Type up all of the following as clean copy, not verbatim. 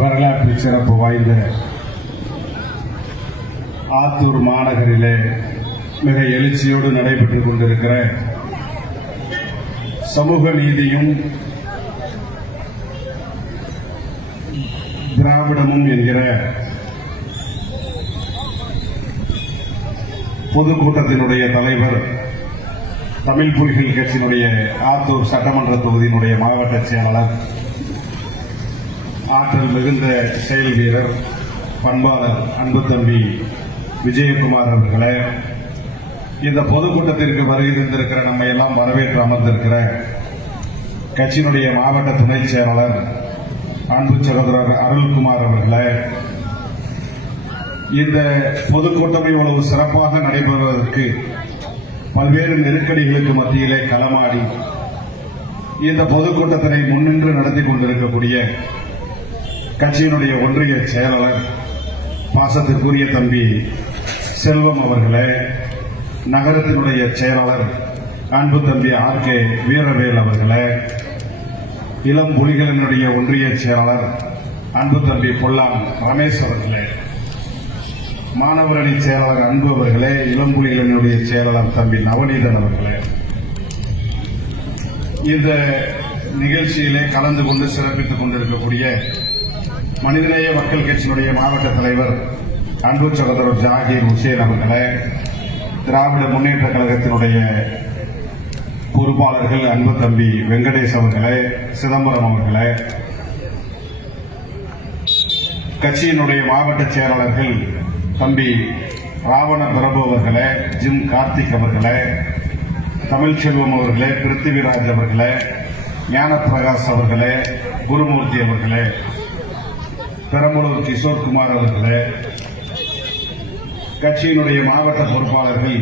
வரலாற்று சிறப்பு வாய்ந்த ஆத்தூர் மாநகரிலே மிக எழுச்சியோடு நடைபெற்றுக் கொண்டிருக்கிற சமூக நீதியும் திராவிடமும் என்கிற பொதுக்கூட்டத்தினுடைய தலைவர் தமிழ் புலிகள் கட்சியினுடைய ஆத்தூர் சட்டமன்ற தொகுதியினுடைய மாவட்ட செயலாளர், ஆற்றல் மிகுந்த செயல் வீரர், பண்பாளர் அன்பு தம்பி விஜயகுமார் அவர்களே, இந்த பொதுக்கூட்டத்திற்கு வருகை தந்திருக்கிற நம்மை எல்லாம் வரவேற்று அமர்ந்திருக்கிற கட்சியினுடைய மாவட்ட துணை செயலாளர் அன்பு சகோதரர் அருள்குமார் அவர்களே, இந்த பொதுக்கூட்டம் இவ்வளவு சிறப்பாக நடைபெறுவதற்கு பல்வேறு நெருக்கடிகளுக்கு மத்தியிலே களமாடி இந்த பொதுக்கூட்டத்தினை முன்னின்று நடத்தி கொண்டிருக்கக்கூடிய கட்சியினுடைய ஒன்றிய செயலாளர் பாசத்திற்குரிய தம்பி செல்வம் அவர்களே, நகரத்தினுடைய செயலாளர் அன்பு தம்பி RK வீரவேல் அவர்களே, இளம் புலிகளினுடைய ஒன்றிய செயலாளர் அன்பு தம்பி பொல்லாம் ரமேஷ் அவர்களே, மாணவர் அணி செயலாளர் அன்பு அவர்களே, இளம் புலிகளினுடைய செயலாளர் தம்பி நவநீதன் அவர்களே, இந்த நிகழ்ச்சியிலே கலந்து கொண்டு சிறப்பித்துக் கொண்டிருக்கக்கூடிய மனிதநேய மக்கள் கட்சியினுடைய மாவட்ட தலைவர் அன்பு சகோதரர் ஜாகீர் ஹுசேன் அவர்களே, திராவிட முன்னேற்ற கழகத்தினுடைய பொறுப்பாளர்கள் அன்பு தம்பி வெங்கடேஷ் அவர்களே, சிதம்பரம் அவர்களே, கட்சியினுடைய மாவட்ட செயலாளர்கள் தம்பி ராவண பிரபு அவர்களே, ஜிம் கார்த்திக் அவர்களே, தமிழ்ச்செல்வம் அவர்களே, பிருத்திவிராஜ் அவர்களே, ஞானப்பிரகாஷ் அவர்களே, குருமூர்த்தி அவர்களே, பெரம்பலூர் கிஷோர்குமார் அவர்களே, கட்சியினுடைய மாவட்ட பொறுப்பாளர்கள்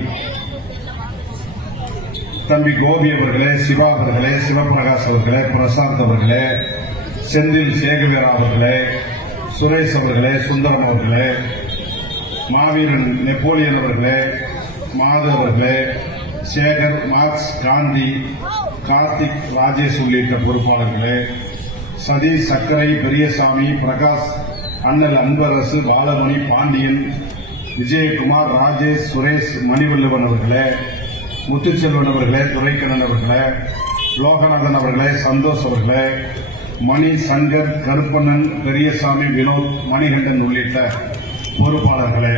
தம்பி கோபி அவர்களே, சிவா அவர்களே, சிவபிரகாஷ் அவர்களே, பிரசாந்த் அவர்களே, செந்தில் சேகவேரா அவர்களே, சுரேஷ் அவர்களே, சுந்தரம் அவர்களே, மாவீரன் நெப்போலியன் அவர்களே, மாதவ் அவர்களே, சேகர், மார்க்ஸ், காந்தி, கார்த்திக், ராஜேஷ் உள்ளிட்ட பொறுப்பாளர்களே, சதீஷ், சக்கரை, பெரியசாமி, பிரகாஷ், அண்ணல் அன்பரசு, பாலமணி, பாண்டியன், விஜயகுமார், ராஜேஷ், சுரேஷ், மணிவல்லவன் அவர்களே, முத்துச்செல்வன் அவர்களே, துரைக்கண்ணன் அவர்களே, லோகநாதன் அவர்களே, சந்தோஷ் அவர்களே, மணி, சங்கர், கருப்பண்ணன், பெரியசாமி, வினோத், மணிகண்டன் உள்ளிட்ட பொறுப்பாளர்களே,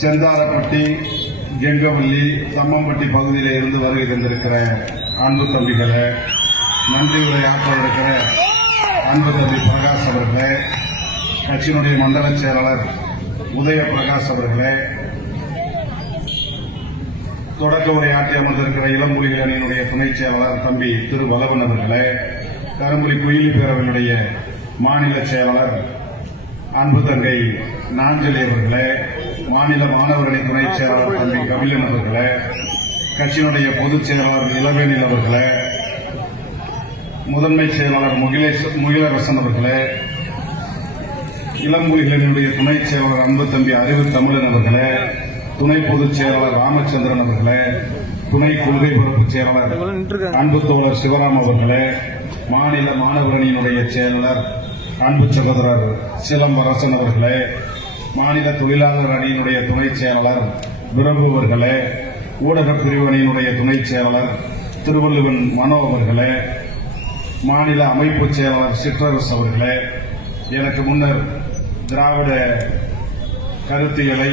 செந்தாரப்பட்டி, கெங்கவல்லி, தம்மம்பட்டி பகுதியிலே இருந்து வருகை தந்திருக்கிற அன்பு தம்பிகளே, நன்றி உரையாற்ற இருக்கிற அன்பு தம்பி பிரகாஷ் அவர்களே, கட்சியினுடைய மண்டல செயலாளர் உதய பிரகாஷ் அவர்களே, தொடக்க உரையாற்றி அமர்ந்திருக்கிற இளம்புலிகள் அணியினுடைய துணை செயலாளர் தம்பி திருவலவன் அவர்களே, கரும்புலி குயிலி பேரவையினுடைய மாநில செயலாளர் அன்பு தங்கை நாஞ்சலி அவர்களே, மாநில மாணவர் அணி துணை செயலாளர் தம்பி கபிலன் அவர்களே, கட்சியினுடைய பொதுச் செயலாளர் இளவேனில் அவர்களே, முதன்மை செயலாளர் முகிலரசன் அவர்களே, இளம்புலிகளினுடைய துணை செயலாளர் அன்பு தம்பி அறிவு தமிழன் அவர்களே, துணை பொதுச் செயலாளர் ராமச்சந்திரன் அவர்களே, துணை கொள்கை பொறுப்பு செயலாளர் அன்பு தோழர் சிவராம் அவர்களே, மாநில மாணவர் அணியினுடைய செயலாளர் அன்பு சகோதரர் சிலம்பரசன் அவர்களே, மாநில தொழிலாளர் அணியினுடைய துணை செயலாளர் பிரபு அவர்களே, ஊடகப் பிரிவு அணியினுடைய துணை செயலாளர் திருவள்ளுவன் மனோ அவர்களே, மாநில அமைப்பு செயலாளர் சிற்றரசு அவர்களே, எனக்கு முன்னர் திராவிட கருத்தியலை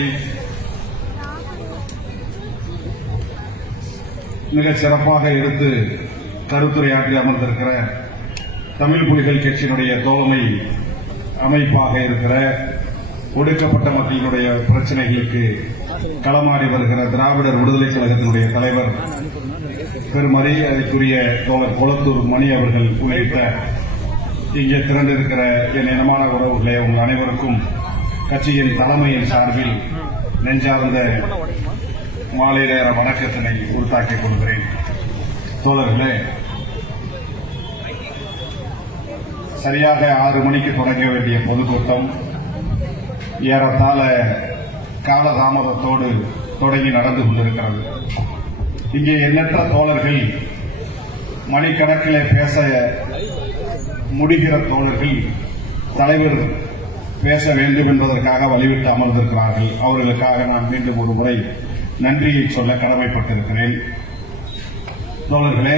மிக சிறப்பாக எடுத்து கருத்துரையாற்றி அமர்ந்திருக்கிற தமிழ் புலிகள் கட்சியினுடைய தோழமை அமைப்பாக இருக்கிற ஒடுக்கப்பட்ட மக்களினுடைய பிரச்சனைகளுக்கு களமாடி வருகிற திராவிடர் விடுதலை கழகத்தினுடைய தலைவர் பெருமரியாதைக்குரிய தோழர் கொளத்தூர் மணி அவர்கள் உள்ளிட்ட இங்கே திரண்டிருக்கிற என் இனமான உறவுகளே, உங்கள் அனைவருக்கும் கட்சியின் தலைமையின் சார்பில் நெஞ்சார்ந்த மாலை நேர வணக்கத்தினை உறுத்தாக்கிக் கொள்கிறேன். தோழர்களே, சரியாக 6 மணிக்கு தொடங்க வேண்டிய பொதுக்கூட்டம் ஏறத்தாழ காலதாமதத்தோடு தொடங்கி நடந்து கொண்டிருக்கிறது. இங்கே எண்ணற்ற தோழர்கள், மணிக்கணக்கிலே பேச முடிகிற தோழர்கள் தலைவர் பேச வேண்டும் என்பதற்காக வழிவிட்டு அமர்ந்திருக்கிறார்கள். அவர்களுக்காக நான் மீண்டும் ஒரு முறை நன்றியை சொல்ல கடமைப்பட்டிருக்கிறேன். தோழர்களே,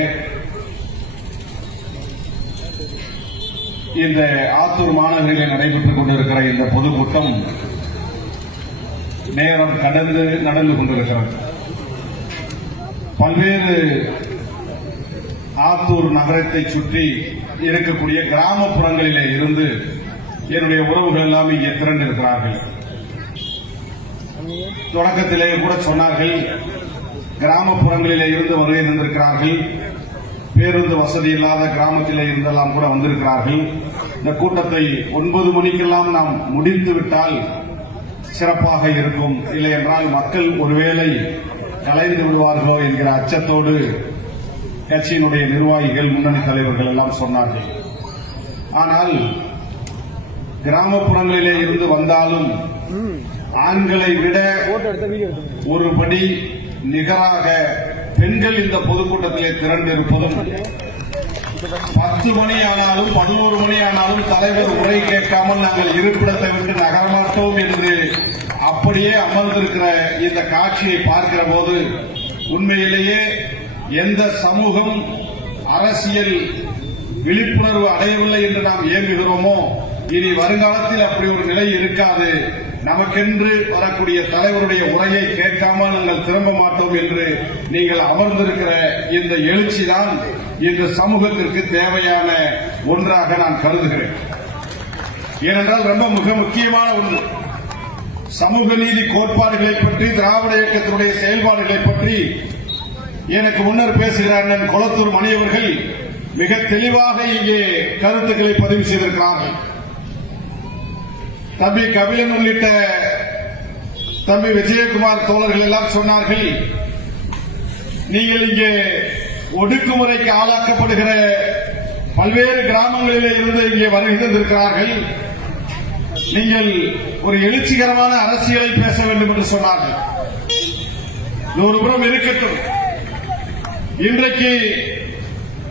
இந்த ஆத்தூர் மாநகரில் நடைபெற்றுக் கொண்டிருக்கிற இந்த பொதுக்கூட்டம் நேரம் கடந்து நடந்து கொண்டிருக்கிறது. பல்வேறு ஆத்தூர் நகரத்தை சுற்றி இருக்கக்கூடிய கிராமப்புறங்களிலே இருந்து என்னுடைய உறவுகள் எல்லாம் இங்கே திரண்டிருக்கிறார்கள். தொடக்கத்திலே கூட சொன்னார்கள், கிராமப்புறங்களிலே இருந்து வருகை தந்திருக்கிறார்கள், பேருந்து வசதி இல்லாத கிராமத்திலே இருந்தெல்லாம் கூட வந்திருக்கிறார்கள். இந்த கூட்டத்தை 9 மணிக்கெல்லாம் நாம் முடித்துவிட்டால் சிறப்பாக இருக்கும், இல்லை என்றால் மக்கள் ஒருவேளை கலைந்து விடுவார்களோ என்கிற அச்சத்தோடு கட்சியினுடைய நிர்வாகிகள், முன்னணி தலைவர்கள் எல்லாம் சொன்னார்கள். ஆனால் கிராமப்புறங்களிலே இருந்து வந்தாலும் ஆண்களை விட ஒருபடி நிகராக பெண்கள் இந்த பொதுக்கூட்டத்திலே திரண்டிருப்பதும், 10 மணி ஆனாலும் 11 மணி ஆனாலும் தலைவர் உரை கேட்காமல் நாங்கள் இருப்பிடத்தை விட்டு நகரமாட்டோம் என்று அப்படியே அமர்ந்திருக்கிற இந்த காட்சியை பார்க்கிற போது உண்மையிலேயே எந்த சமூகம் அரசியல் விழிப்புணர்வு அடையவில்லை என்று நாம் ஏங்குகிறோமோ, இனி வருங்காலத்தில் அப்படி ஒரு நிலை இருக்காது. நமக்கென்று வரக்கூடிய தலைவருடைய உரையை கேட்காமல் நாங்கள் திரும்ப மாட்டோம் என்று நீங்கள் அமர்ந்திருக்கிற இந்த எழுச்சிதான் இந்த சமூகத்திற்கு தேவையான ஒன்றாக நான் கருதுகிறேன். ஏனென்றால் ரொம்ப மிக முக்கியமான ஒன்று, சமூக நீதி கோட்பாடுகளை பற்றி, திராவிட இயக்கத்தினுடைய செயல்பாடுகளை பற்றி எனக்கு முன்னர் பேசுகிற அண்ணன் கொளத்தூர் மணி அவர்கள் மிக தெளிவாக இங்கே கருத்துக்களை பதிவு செய்திருக்கிறார்கள். தம்பி கபிலன் உள்ளிட்ட தம்பி விஜயகுமார் தோழர்கள் எல்லாம் சொன்னார்கள், நீங்கள் இங்கே ஒடுக்குமுறைக்கு ஆளாக்கப்படுகிற பல்வேறு கிராமங்களிலே இருந்து இங்கே வருகின்றிருக்கிறார்கள், நீங்கள் ஒரு எழுச்சிகரமான அரசியலை பேச வேண்டும் என்று சொன்னார்கள். ஒரு புறம் இருக்கட்டும், இன்றைக்கு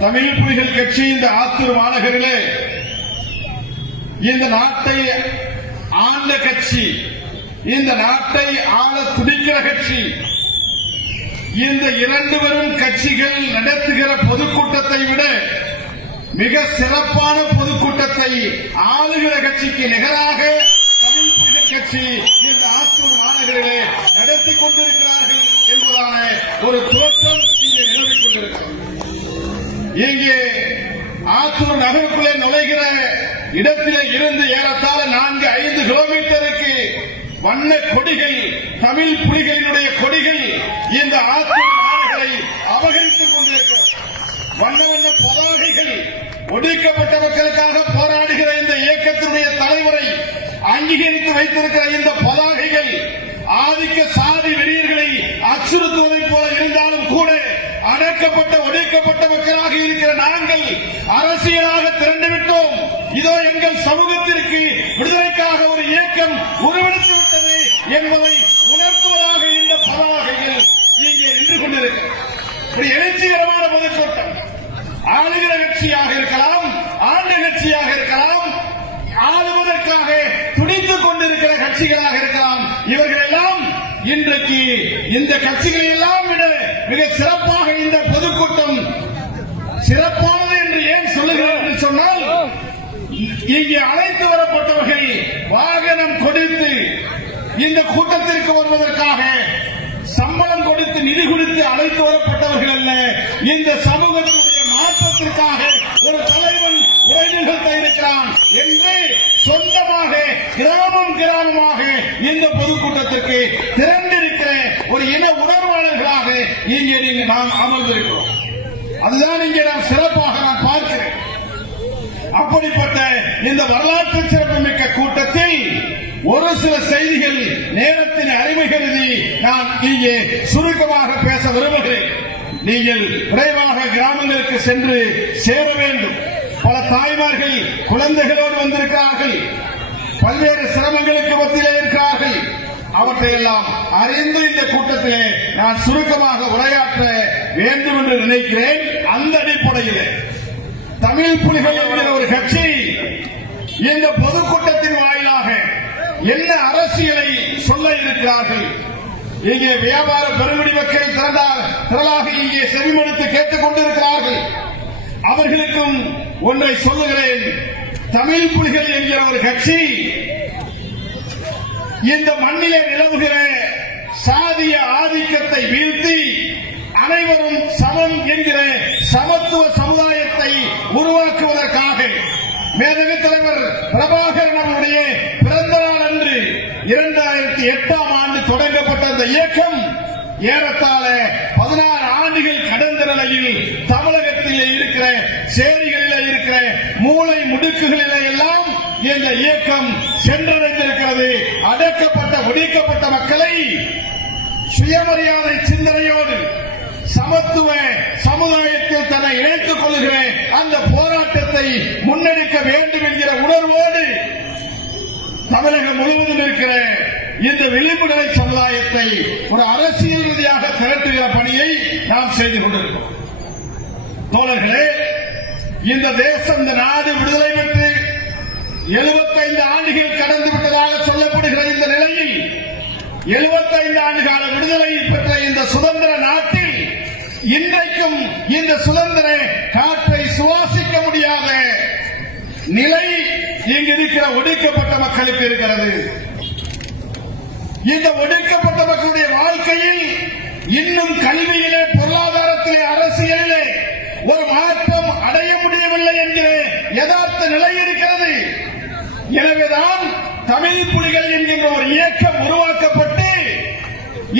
தமிழ் புலிகள் கட்சி இந்த ஆத்தூர் மாநகரிலே இந்த நாட்டை ஆண்ட கட்சி, இந்த நாட்டை ஆள துடிக்கிற கட்சி, இந்த 2 பெரும் கட்சிகள் நடத்துகிற பொதுக்கூட்டத்தை விட மிக சிறப்பான பொதுக்கூட்டத்தை ஆளுகிற கட்சிக்கு நிகராக தமிழ் புலிகள் கட்சி இந்த ஆத்தூர் மாநகரிலே நடத்திக் கொண்டிருக்கிறார்கள் என்பதான ஒரு தோற்றம் இங்கே நிலவிக் கொண்டிருக்கிறது. இங்கே ஆத்தூர் நகருக்குள்ளே நுழைகிற இடத்திலே இருந்து ஏறத்தாழ 4-5 கிலோமீட்டருக்கு வண்ண கொடிகள், தமிழ் புலிகளினுடைய கொடிகள் இந்த ஆத்தூர் மாநகரை அபகரித்துக் கொண்டிருக்கிறது. வண்ண வண்ண பதாகைகள், ஒடுக்கப்பட்ட மக்களுக்காக போராடுகிற இந்த இயக்கத்தினுடைய தலைவரை அங்கீகரித்து வைத்திருக்கிற இந்த பதாகைகள் ஆதிக்க சாதி வெறியர்களை அச்சுறுத்துவதைப் போல இருந்தாலும் கூட அடக்கப்பட்ட ஒடுக்கப்பட்ட மக்களாக இருக்கிற நாங்கள் அரசியலாக திரண்டுவிட்டோம். இதோ எங்கள் சமூகத்திற்கு விடுதலைக்காக ஒரு இயக்கம் உருவெடுத்து விட்டது என்பதை உணர்த்துவதாக இந்த பதாகைகள் இங்கே நின்று கொண்டிருக்கிறது. ஒரு எழுச்சிகரமான பொதுக்கூட்டம், ஆளுகிற கட்சியாக இருக்கலாம், ஆண்ட கட்சியாக இருக்கலாம், ஆளுவதற்காக துடித்துக் கொண்டிருக்கிற கட்சிகளாக இருக்கலாம். இவர்கள் எல்லாம் இன்றைக்கு இந்த கட்சிகளை எல்லாம் விட மிக சிறப்பாக இந்த பொதுக்கூட்டம் சிறப்பானது என்று ஏன் சொல்லுகிறேன் என்று சொன்னால், இங்கே அழைத்து வரப்பட்டவர்கள் வாகனம் கொடுத்து இந்த கூட்டத்திற்கு வருவதற்காக சம்பளம் கொடுத்து நிதி கொடுத்து அழைத்து வரப்பட்டவர்கள் அல்ல. இந்த சமூகத்தினுடைய மாற்றத்திற்காக ஒரு தலைவன் உரை நிகழ்த்த இருக்கிறான் என்று சொந்தமாக கிராமமாக இந்த பொதுக்கூட்டத்திற்கு திரண்டிருக்கிற ஒரு இன உணர்வாளர்களாக இங்கே நாம் அமர்ந்திருக்கிறோம். அதுதான் இங்கே நாம் சிறப்பாக நான் பார்க்கிறேன். அப்படிப்பட்ட இந்த வரலாற்று சிறப்புமிக்க கூட்டத்தில் ஒரு சில செய்திகள் நேரத்தின் அருமை கருதி நான் இங்கே சுருக்கமாக பேச விரும்புகிறேன். நீங்கள் விரைவாக கிராமங்களுக்கு சென்று சேர வேண்டும். பல தாய்மார்கள் குழந்தைகளோடு வந்திருக்கிறார்கள், பல்வேறு சிரமங்களுக்கு மத்தியிலே இருக்கிறார்கள். அவற்றையெல்லாம் அறிந்து இந்த கூட்டத்திலே நான் சுருக்கமாக உரையாற்ற வேண்டும் என்று நினைக்கிறேன். அந்த அடிப்படையில் தமிழ் புலிகள் என்கிற ஒரு கட்சி இந்த பொதுக்கூட்டத்தின் வாயிலாக என்ன அரசியலை சொல்ல இருக்கிறார்கள்? இங்கே வியாபார பெருங்குடி மக்கள் திரளாக இங்கே செவிமடுத்து கேட்டுக் கொண்டிருக்கிறார்கள். அவர்களுக்கும் ஒன்றை சொல்லுகிறேன். தமிழ் புலிகள் என்கிற ஒரு கட்சி இந்த மண்ணிலே நிலவுகிற சாதிய ஆதிக்கத்தை வீழ்த்தி அனைவரும் சமம் என்கிற சமத்துவ சமுதாயத்தை உருவாக்குவதற்காக மேதகு தலைவர் பிரபாகரன் அவருடைய பிறந்த நாள் அன்று 2008ஆம் ஆண்டு தொடங்கப்பட்ட இந்த இயக்கம் ஏறத்தாழ 16 ஆண்டுகள் கடந்த நிலையில் தமிழகத்தில் இருக்கிற சேரிகளிலே இருக்கிற மூளை முடுக்குகளிலே எல்லாம் இந்த இயக்கம் சென்றடைந்திருக்கிறது. அடக்கப்பட்ட ஒடுக்கப்பட்ட மக்களை சுயமரியாதை சிந்தனையோடு சமத்துவ சமுதாயத்தில் தன்னை இணைத்துக் கொள்கிற அந்த போராட்டத்தை முன்னெடுக்க வேண்டும் என்கிற உணர்வோடு தமிழகம் முழுவதும் இருக்கிற இந்த விளிம்பு நிலை சமுதாயத்தை ஒரு அரசியல் ரீதியாக திரட்டுகிற பணியை நாம் செய்து கொண்டிருக்கிறோம். தோழர்களே, இந்த தேசம், இந்த நாடு விடுதலை பெற்று 75 ஆண்டுகள் கடந்து விட்டதாக சொல்லப்படுகிற இந்த நிலையில் 75 ஆண்டு கால விடுதலை பெற்ற இந்த சுதந்திர நாட்டில் இன்றைக்கும் இந்த சுதந்திர காற்றை சுவாசிக்க முடியாத நிலை இங்கு இருக்கிற ஒடுக்கப்பட்ட மக்களுக்கு இருக்கிறது. இந்த ஒடுக்கப்பட்ட மக்களுடைய வாழ்க்கையில் இன்னும் கல்வியிலே, பொருளாதாரத்திலே, அரசியலிலே ஒரு மாற்றம் அடைய முடியவில்லை என்கிற யதார்த்த நிலை இருக்கிறது. எனவேதான் தமிழ் புலிகள் என்கின்ற ஒரு இயக்கம் உருவாக்கப்பட்டு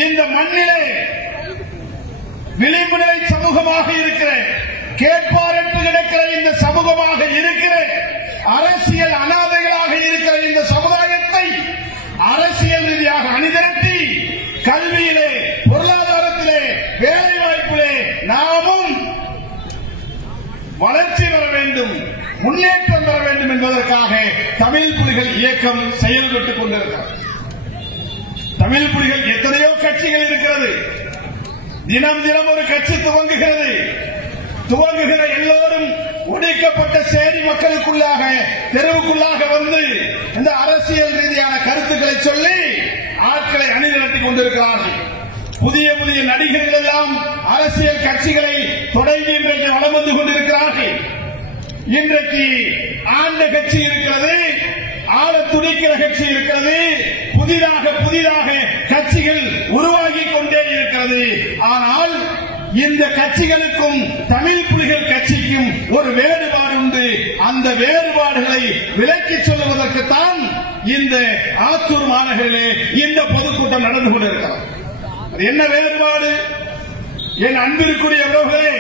இந்த மண்ணிலே விளிம்பு நிலை சமூகமாக இருக்கிற, கேட்பாரற்று கிடக்கிற இந்த சமூகமாக இருக்கிற, அரசியல் அனாதைகளாக இருக்கிற இந்த சமுதாயத்தை அரசியல் ரீதியாக அணிதிரட்டி கல்வியிலே, பொருளாதாரத்திலே, வேலை வாய்ப்பிலே நாமும் வளர்ச்சி பெற வேண்டும், முன்னேற்றம் பெற வேண்டும் என்பதற்காக தமிழ் புலிகள் இயக்கம் செயல்பட்டுக் கொண்டிருக்கிறது. தமிழ் புலிகள் எத்தனையோ கட்சிகள் இருக்கிறது. தினம் தினம் ஒரு கட்சி துவங்குகிறது. துவங்குகிற எல்லோரும் ஒடுக்கப்பட்ட சேரி மக்களுக்குள்ளாக, தெருவுக்குள்ளாக வந்து இந்த அரசியல் ரீதியான கருத்துக்களை சொல்லி ஆட்களை அணிதிரட்டிக் கொண்டிருக்கிறார்கள். புதிய புதிய நடிகர்கள் எல்லாம் அரசியல் கட்சிகளை தொடங்கி இன்றைக்கு வலம் வந்து கொண்டிருக்கிறார்கள். இன்றைக்கு ஆண்ட கட்சி இருக்கிறது, ஆள துடிக்கிற கட்சி இருக்கிறது, புதிதாக கட்சிகள் உருவாகி கொண்டே இருக்கிறது. ஆனால் இந்த கட்சிகளுக்கும் தமிழ் புலிகள் கட்சிக்கும் ஒரு வேறுபாடு உண்டு. அந்த வேறுபாடுகளை விலக்கிச் சொல்லுவதற்குத்தான் இந்த ஆத்தூர் மாநகரிலே இந்த பொதுக்கூட்டம் நடந்து கொண்டிருக்கிறது. என்ன வேறுபாடு? என் அன்பிற்குரிய உறவுகளே,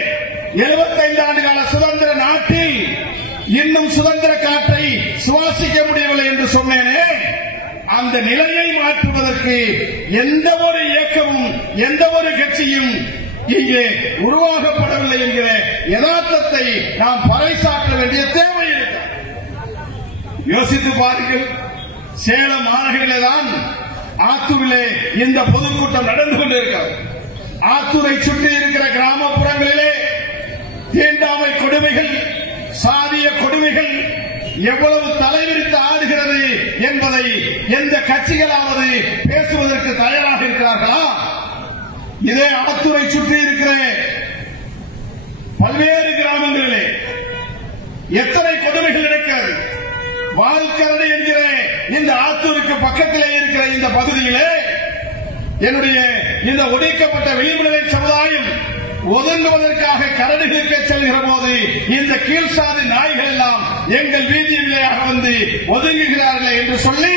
75 ஆண்டு கால சுதந்திர நாட்டில் இன்னும் சுதந்திர காற்றை சுவாசிக்க முடியவில்லை என்று சொன்னேனே, அந்த நிலையை மாற்றுவதற்கு எந்த ஒரு இயக்கமும், எந்த ஒரு கட்சியும் இங்கே உருவாக்கப்படவில்லை என்கிற யதார்த்தத்தை நாம் பறைசாற்ற வேண்டிய தேவை இருக்கு. யோசித்து பாருங்கள். சேலம் மாநகரிலே தான் ஆத்தூரிலே இந்த பொதுக்கூட்டம் நடந்து கொண்டிருக்கிறது. ஆத்தூரை சுற்றி இருக்கிற கிராமப்புறங்களிலே தீண்டாமை கொடுமைகள், சாதிய கொடுமைகள் எவ்வளவு தலைவிரித்து ஆடுகிறது என்பதை எந்த கட்சிகளாவது பேசுவதற்கு தயாராக இருக்கிறார்களா? இதே ஆத்தூரை சுற்றி இருக்கிற பல்வேறு கிராமங்களிலே எத்தனை கொடுமைகள் இருக்கிறது. வாழ்க்கரடி என்கிற இந்த ஆத்தூருக்கு பக்கத்திலே இருக்கிற இந்த பகுதியிலே என்னுடைய இந்த ஒடுக்கப்பட்ட விளிம்புநிலை சமுதாயம் ஒதுங்குவதற்காக கரடுகளுக்கு செல்கிற போது இந்த கீழ்சாதி நாய்கள் எல்லாம் எங்கள் வீதியிலேயாக வந்து ஒதுங்குகிறார்கள் என்று சொல்லி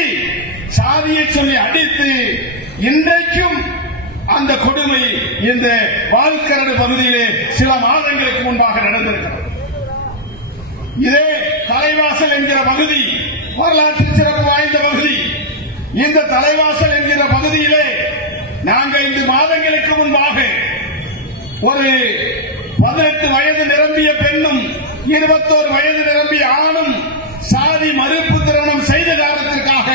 சாதியை சொல்லி அடித்து இன்றைக்கும் அந்த கொடுமை இந்த வாழ்க்கரடு பகுதியிலே சில மாதங்களுக்கு முன்பாக நடந்திருக்கிறது. இதே தலைவாசல் என்கிற பகுதி வரலாற்று சிறப்பு வாய்ந்த பகுதி. இந்த தலைவாசல் என்கிற பகுதியிலே நாங்கள் 5 மாதங்களுக்கு முன்பாக ஒரு 18 வயது நிரம்பிய பெண்ணும் 21 வயது நிரம்பிய ஆணும் சாதி மறுப்பு திருமணம் செய்த காரணத்திற்காக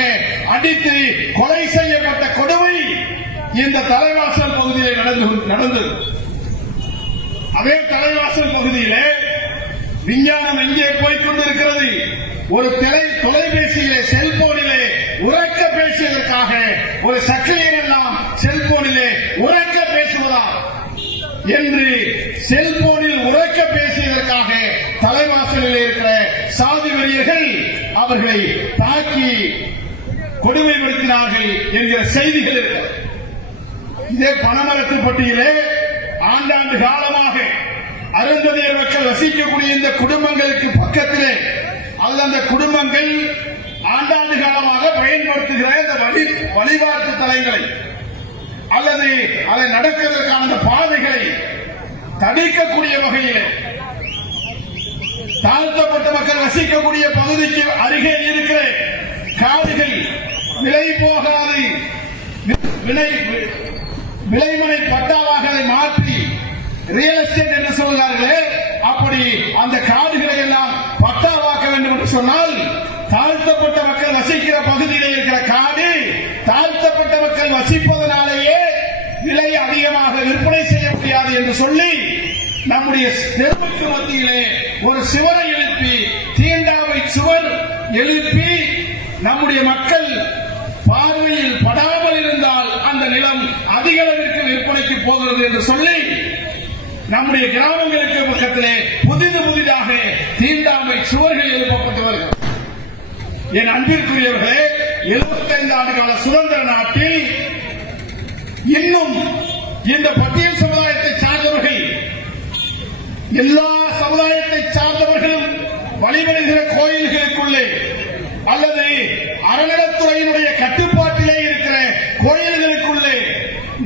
அடித்து கொலை செய்யப்பட்ட கொடுமை இந்த தலைவாசல் பகுதியிலே நடந்தது. அதே தலைவாசல் பகுதியிலே விஞ்ஞானம் எங்கே போய்க் கொண்டிருக்கிறது? ஒரு தொலைபேசியிலே செல்போனிலே உறக்க பேசியதற்காக ஒரு சக்கிலியன் எல்லாம் செல்போனிலே உறக்க பேசுவதா என்று செல்போனில் உறக்க பேசியதற்காக தலைவாசலில் இருக்கிற சாதி வெறியர்கள் அவர்களை தாக்கி கொடுமைப்படுத்தினார்கள் என்கிற செய்திகள் இருக்கிறது. இதே பனமரத்துப்பட்டியிலே ஆண்டாண்டு காலமாக அருந்ததியர் மக்கள் வசிக்கக்கூடிய இந்த குடும்பங்களுக்கு பக்கத்திலே அந்த குடும்பங்கள் ஆண்டாண்டு காலமாக பயன்படுத்துகிற இந்த வழிபாட்டு தலங்களை அல்லது அதை நடக்கிறதுக்கான அந்த பாதைகளை தடுக்கக்கூடிய வகையில் தாழ்த்தப்பட்ட மக்கள் வசிக்கக்கூடிய பகுதிக்கு அருகே இருக்கிற காடுகள் விலை போகாது விலைமனை பட்டாவாக அதை மாற்றி ரியல் எஸ்டேட் என்று சொல்கிறார்களே, அப்படி அந்த காடுகளை எல்லாம் பட்டாவாக்க வேண்டும் என்று சொன்னால் தாழ்த்தப்பட்ட மக்கள் வசிக்கிற பகுதியில் இருக்கிற காடு தாழ்த்தப்பட்ட மக்கள் வசிப்பதனாலேயே விலை அதிகமாக விற்பனை செய்ய முடியாது என்று சொல்லி நம்முடைய தெருவுக்கு மத்தியிலே ஒரு சுவரை எழுப்பி தீண்டாமை சுவர் எழுப்பி நம்முடைய மக்கள் பார்வையில் படாமல் இருந்தால் அந்த நிலம் அதிக அளவிற்கு விற்பனைக்கு போகிறது என்று சொல்லி நம்முடைய கிராமங்களுக்கு பக்கத்திலே புதிதாக தீண்டாமை சுவர்கள் எழுப்பப்பட்டு வருகிறது. என் அன்பிற்குரியவர்களே, 75 ஆண்டு கால சுதந்திர நாட்டில் இன்னும் இந்த பட்டியல் சமுதாயத்தை சார்ந்தவர்கள் எல்லா சமுதாயத்தை சார்ந்தவர்களும் வழிபடுகிற கோயில்களுக்குள்ளே அல்லது அறநிலைத்துறையினுடைய கட்டுப்பாட்டிலே இருக்கிற கோயில்களுக்குள்ளே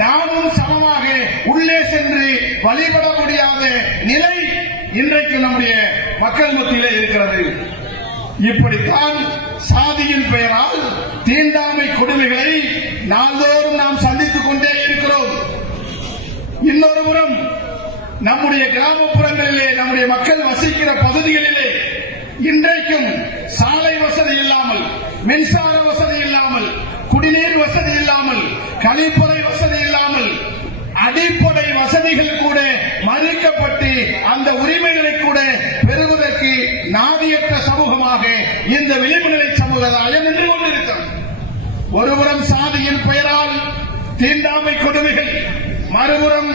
நாமும் சமமாக உள்ளே சென்று வழிபட முடியாத நிலை இன்றைக்கு நம்முடைய மக்கள் மத்தியிலே இருக்கிறது. இப்படித்தான் சாதியின் பெயரால் தீண்டாமை கொடுமைகளை நாள்தோறும் நாம் சந்தித்துக் கொண்டே இருக்கிறோம். இன்னொருபுறம் நம்முடைய கிராமப்புறங்களிலே நம்முடைய மக்கள் வசிக்கிற பகுதிகளிலே இன்றைக்கும் சாலை வசதி இல்லாமல், மின்சார வசதி இல்லாமல், குடிநீர் வசதி இல்லாமல், கழிப்பறை வசதி இல்லாமல், அடிப்படை வசதிகள் கூட மறுக்கப்பட்டு அந்த உரிமைகளை கூட பெறுவதற்கு நாதியற்ற சமூகமாக இந்த விளிம்புநிலை சமுதாயம் நின்று கொண்டிருக்கிறது. ஒருபுறம் சாதியின் பெயரால் தீண்டாமை கொடுமைகள், மறுபுறம்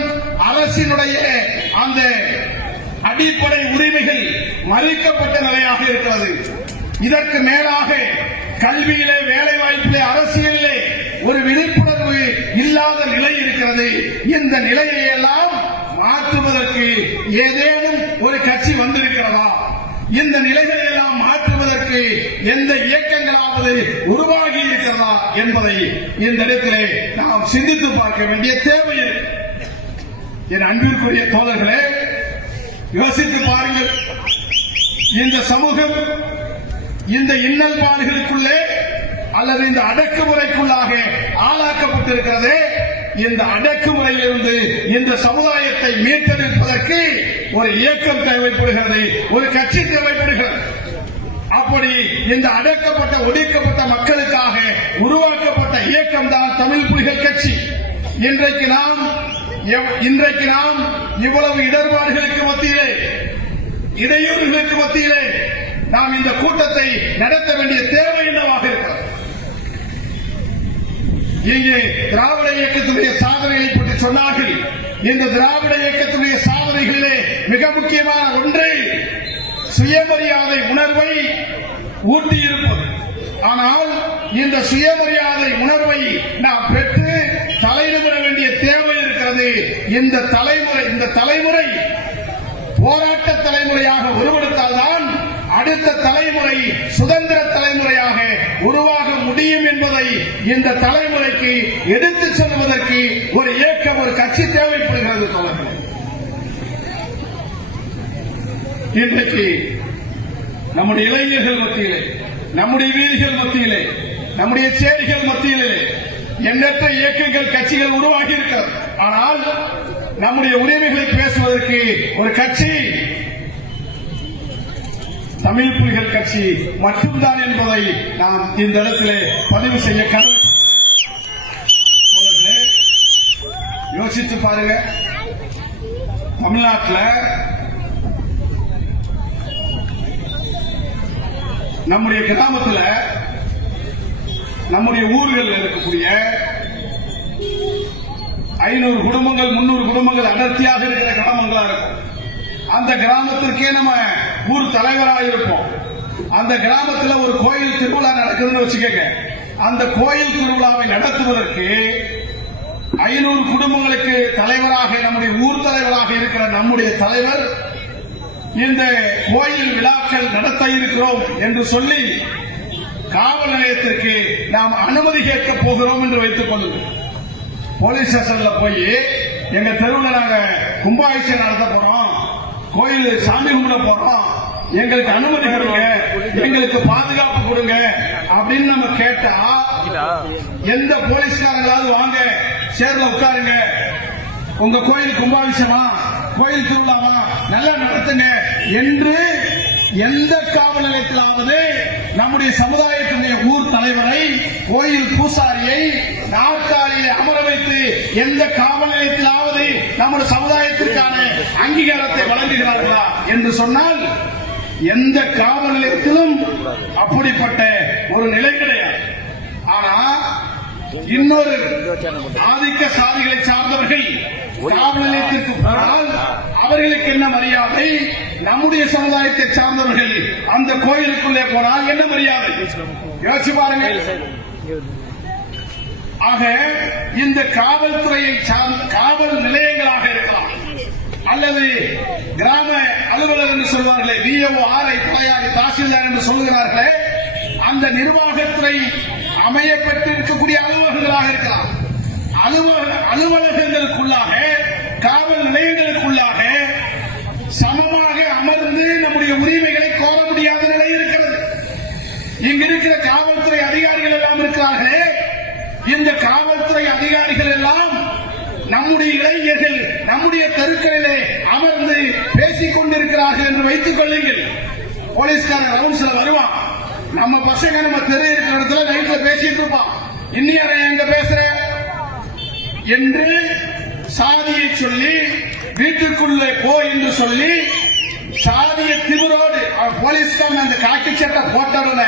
அரசினுடைய அந்த அடிப்படை உரிமைகள் மறுக்கப்பட்ட நிலையாக இருக்கிறது. இதற்கு மேலாக கல்வியிலே, வேலை வாய்ப்பிலே, அரசியலிலே ஒரு விழிப்புணர்வு இல்லாத நிலை இருக்கிறது. இந்த நிலையை எல்லாம் மாற்றுவதற்கு ஏதேனும் ஒரு கட்சி வந்திருக்கிறதா? இந்த நிலைகளை எல்லாம் மாற்றுவதற்கு எந்த இயக்கங்களாவது உருவாகி இருக்கிறதா என்பதை இந்த இடத்திலே நாம் சிந்தித்து பார்க்க வேண்டிய தேவை. என் அன்பிற்குரிய தோழர்களே, யோசித்து பாருங்கள். இந்த சமூகம் இந்த இன்னல் பாடுகளுக்குள்ளே அல்லது இந்த அடக்குமுறைக்குள்ளாக ஆளாக்கப்பட்டிருக்கிறது. இந்த அடக்குமுறையிலிருந்து இந்த சமுதாயத்தை மீட்டெடுப்பதற்கு ஒரு இயக்கம் தேவைப்படுகிறது, ஒரு கட்சி தேவைப்படுகிறது. அப்படி இந்த அடக்கப்பட்ட ஒடுக்கப்பட்ட மக்களுக்காக உருவாக்கப்பட்ட இயக்கம் தான் தமிழ் புலிகள் கட்சி. இன்றைக்கு நாம் இவ்வளவு இடர்பாடுகளுக்கு மத்தியிலே, இடையூறுகளுக்கு மத்தியிலே நாம் இந்த கூட்டத்தை நடத்த வேண்டிய தேவை என்னவாக இருக்கிறது? இங்கே திராவிட இயக்கத்துடைய சாதனைகளை பற்றி சொன்னார்கள். இந்த திராவிட இயக்கத்துடைய சாதனைகளிலே மிக முக்கியமான ஒன்று சுயமரியாதை உணர்வை ஊட்டியிருப்பது. ஆனால் இந்த சுயமரியாதை உணர்வை நாம் பெற்று தலைநிமிர வேண்டிய தேவை இருக்கிறது. இந்த தலைமுறை போராட்ட தலைமுறையாக உருவெடுத்தால்தான் அடுத்த தலைமுறை சுதந்திர தலைமுறையாக உருவாக முடியும் என்பதை இந்த தலைமுறைக்கு எடுத்துச் செல்வதற்கு ஒரு இயக்கம், ஒரு கட்சி தேவைப்படுகிறது. இன்றைக்கு நம்முடைய இளைஞர்கள் மத்தியிலே, நம்முடைய வீதிகள் மத்தியிலே, நம்முடைய சேரிகள் மத்தியிலே எண்ணற்ற இயக்கங்கள், கட்சிகள் உருவாகி இருக்கிறது. ஆனால் நம்முடைய உரிமைகளை பேசுவதற்கு ஒரு கட்சி தமிழ் புலிகள் கட்சி மட்டும்தான் என்பதை நாம் இந்த இடத்திலே பதிவு செய்ய யோசித்து பாருங்க. தமிழ்நாட்டில் நம்முடைய கிராமத்துல நம்முடைய ஊர்களில் இருக்கக்கூடிய 500 குடும்பங்கள் 300 குடும்பங்கள் அடர்த்தியாக இருக்கிற கிராமங்களா இருக்கும். அந்த கிராமத்திற்கே நம்ம ஊர் தலைவராக இருப்போம். அந்த கிராமத்தில் ஒரு கோயில் திருவிழா நடக்குதுன்னு வச்சுக்கோங்க. அந்த கோயில் திருவிழாவை நடத்துவதற்கு 500 குடும்பங்களுக்கு தலைவராக நம்முடைய ஊர் தலைவராக இருக்கிற நம்முடைய தலைவர் இந்த கோயில் விழாக்கள் நடத்த இருக்கிறோம் என்று சொல்லி காவல் நிலையத்திற்கு நாம் அனுமதி கேட்க போகிறோம் என்று வைத்துக் கொள்ளுங்கள். போலீஸ் ஸ்டேஷன்ல போய் எங்க தெருவில் நாங்க கும்பாபிஷேகம் நடத்த போறோம், கோயில் சாமி கும்பிட போறோம், எங்களுக்கு அனுமதி கொடுங்க, எங்களுக்கு பாதுகாப்பு கொடுங்க அப்படின்னு நம்ம கேட்டா எந்த போலீஸ்காரங்களாவது வாங்க சேர்ல உட்காருங்க, உங்க கோயில் கும்பாபிஷேகமா கோயில் திருவிழாவா நல்லா நடத்துங்க என்று எந்த காவல் நிலையத்திலாவது நம்முடைய சமுதாயத்தினுடைய ஊர் தலைவரை கோயில் பூசாரியை நாற்காலியை அமர வைத்து எந்த காவல் நிலையத்திலாவது நம்முடைய சமுதாயத்திற்கான அங்கீகாரத்தை வழங்குகிறார்களா என்று சொன்னால் எந்த காவல் நிலையத்திலும் அப்படிப்பட்ட ஒரு நிலை கிடையாது. ஆனா இன்னொரு ஆதிக்க சாதிகளை சார்ந்தவர்கள் காவல் நிலையத்திற்கு போனால் அவர்களுக்கு என்ன மரியாதை, நம்முடைய சமுதாயத்தை சார்ந்தவர்கள் அந்த கோயிலுக்குள்ளே போனால் என்ன மரியாதை யோசிச்சு பாருங்க. ஆக இந்த காவல்துறையை காவல் நிலையங்களாக இருக்கலாம் அல்லது கிராம அலுவலர் என்று சொல்வார்களே, விஓ, ஆர்ஐ, தலையாரி, தாசில்தார் என்று சொல்கிறார்களே, அந்த நிர்வாகத்துறை அமைய பெற்றிருக்கக்கூடிய அலுவலர்களாக இருக்கலாம். அலுவலகங்களுக்குள்ளாக காவல் நிலையங்களுக்குள்ளாக சமமாக அமர்ந்து நம்முடைய உரிமைகளை கோர முடியாத நிலை இருக்கிறது. இங்கு இருக்கிற காவல்துறை அதிகாரிகள் எல்லாம் இருக்கிறார்களே, இந்த காவல்துறை அதிகாரிகள் எல்லாம் நம்முடைய இளைஞர்கள் நம்முடைய தெருக்களிலே அமர்ந்து பேசிக் கொண்டிருக்கிறார்கள் என்று வைத்துக் கொள்ளுங்கள். போலீஸ்காரன் ரவுண்ட்ஸ்ல வருவான், நம்ம பசங்க நம்ம தெரு இருக்கிற இடத்துல நைட்ல பேசிட்டு இருப்பான், இன்னியார எங்க பேசுற என்று சாதியை சொல்லி வீட்டுக்குள்ளே போ என்று சொல்லி சாதிய திமிரோடு போலீஸ்காரன் அந்த காக்கி சட்டை போட்டவன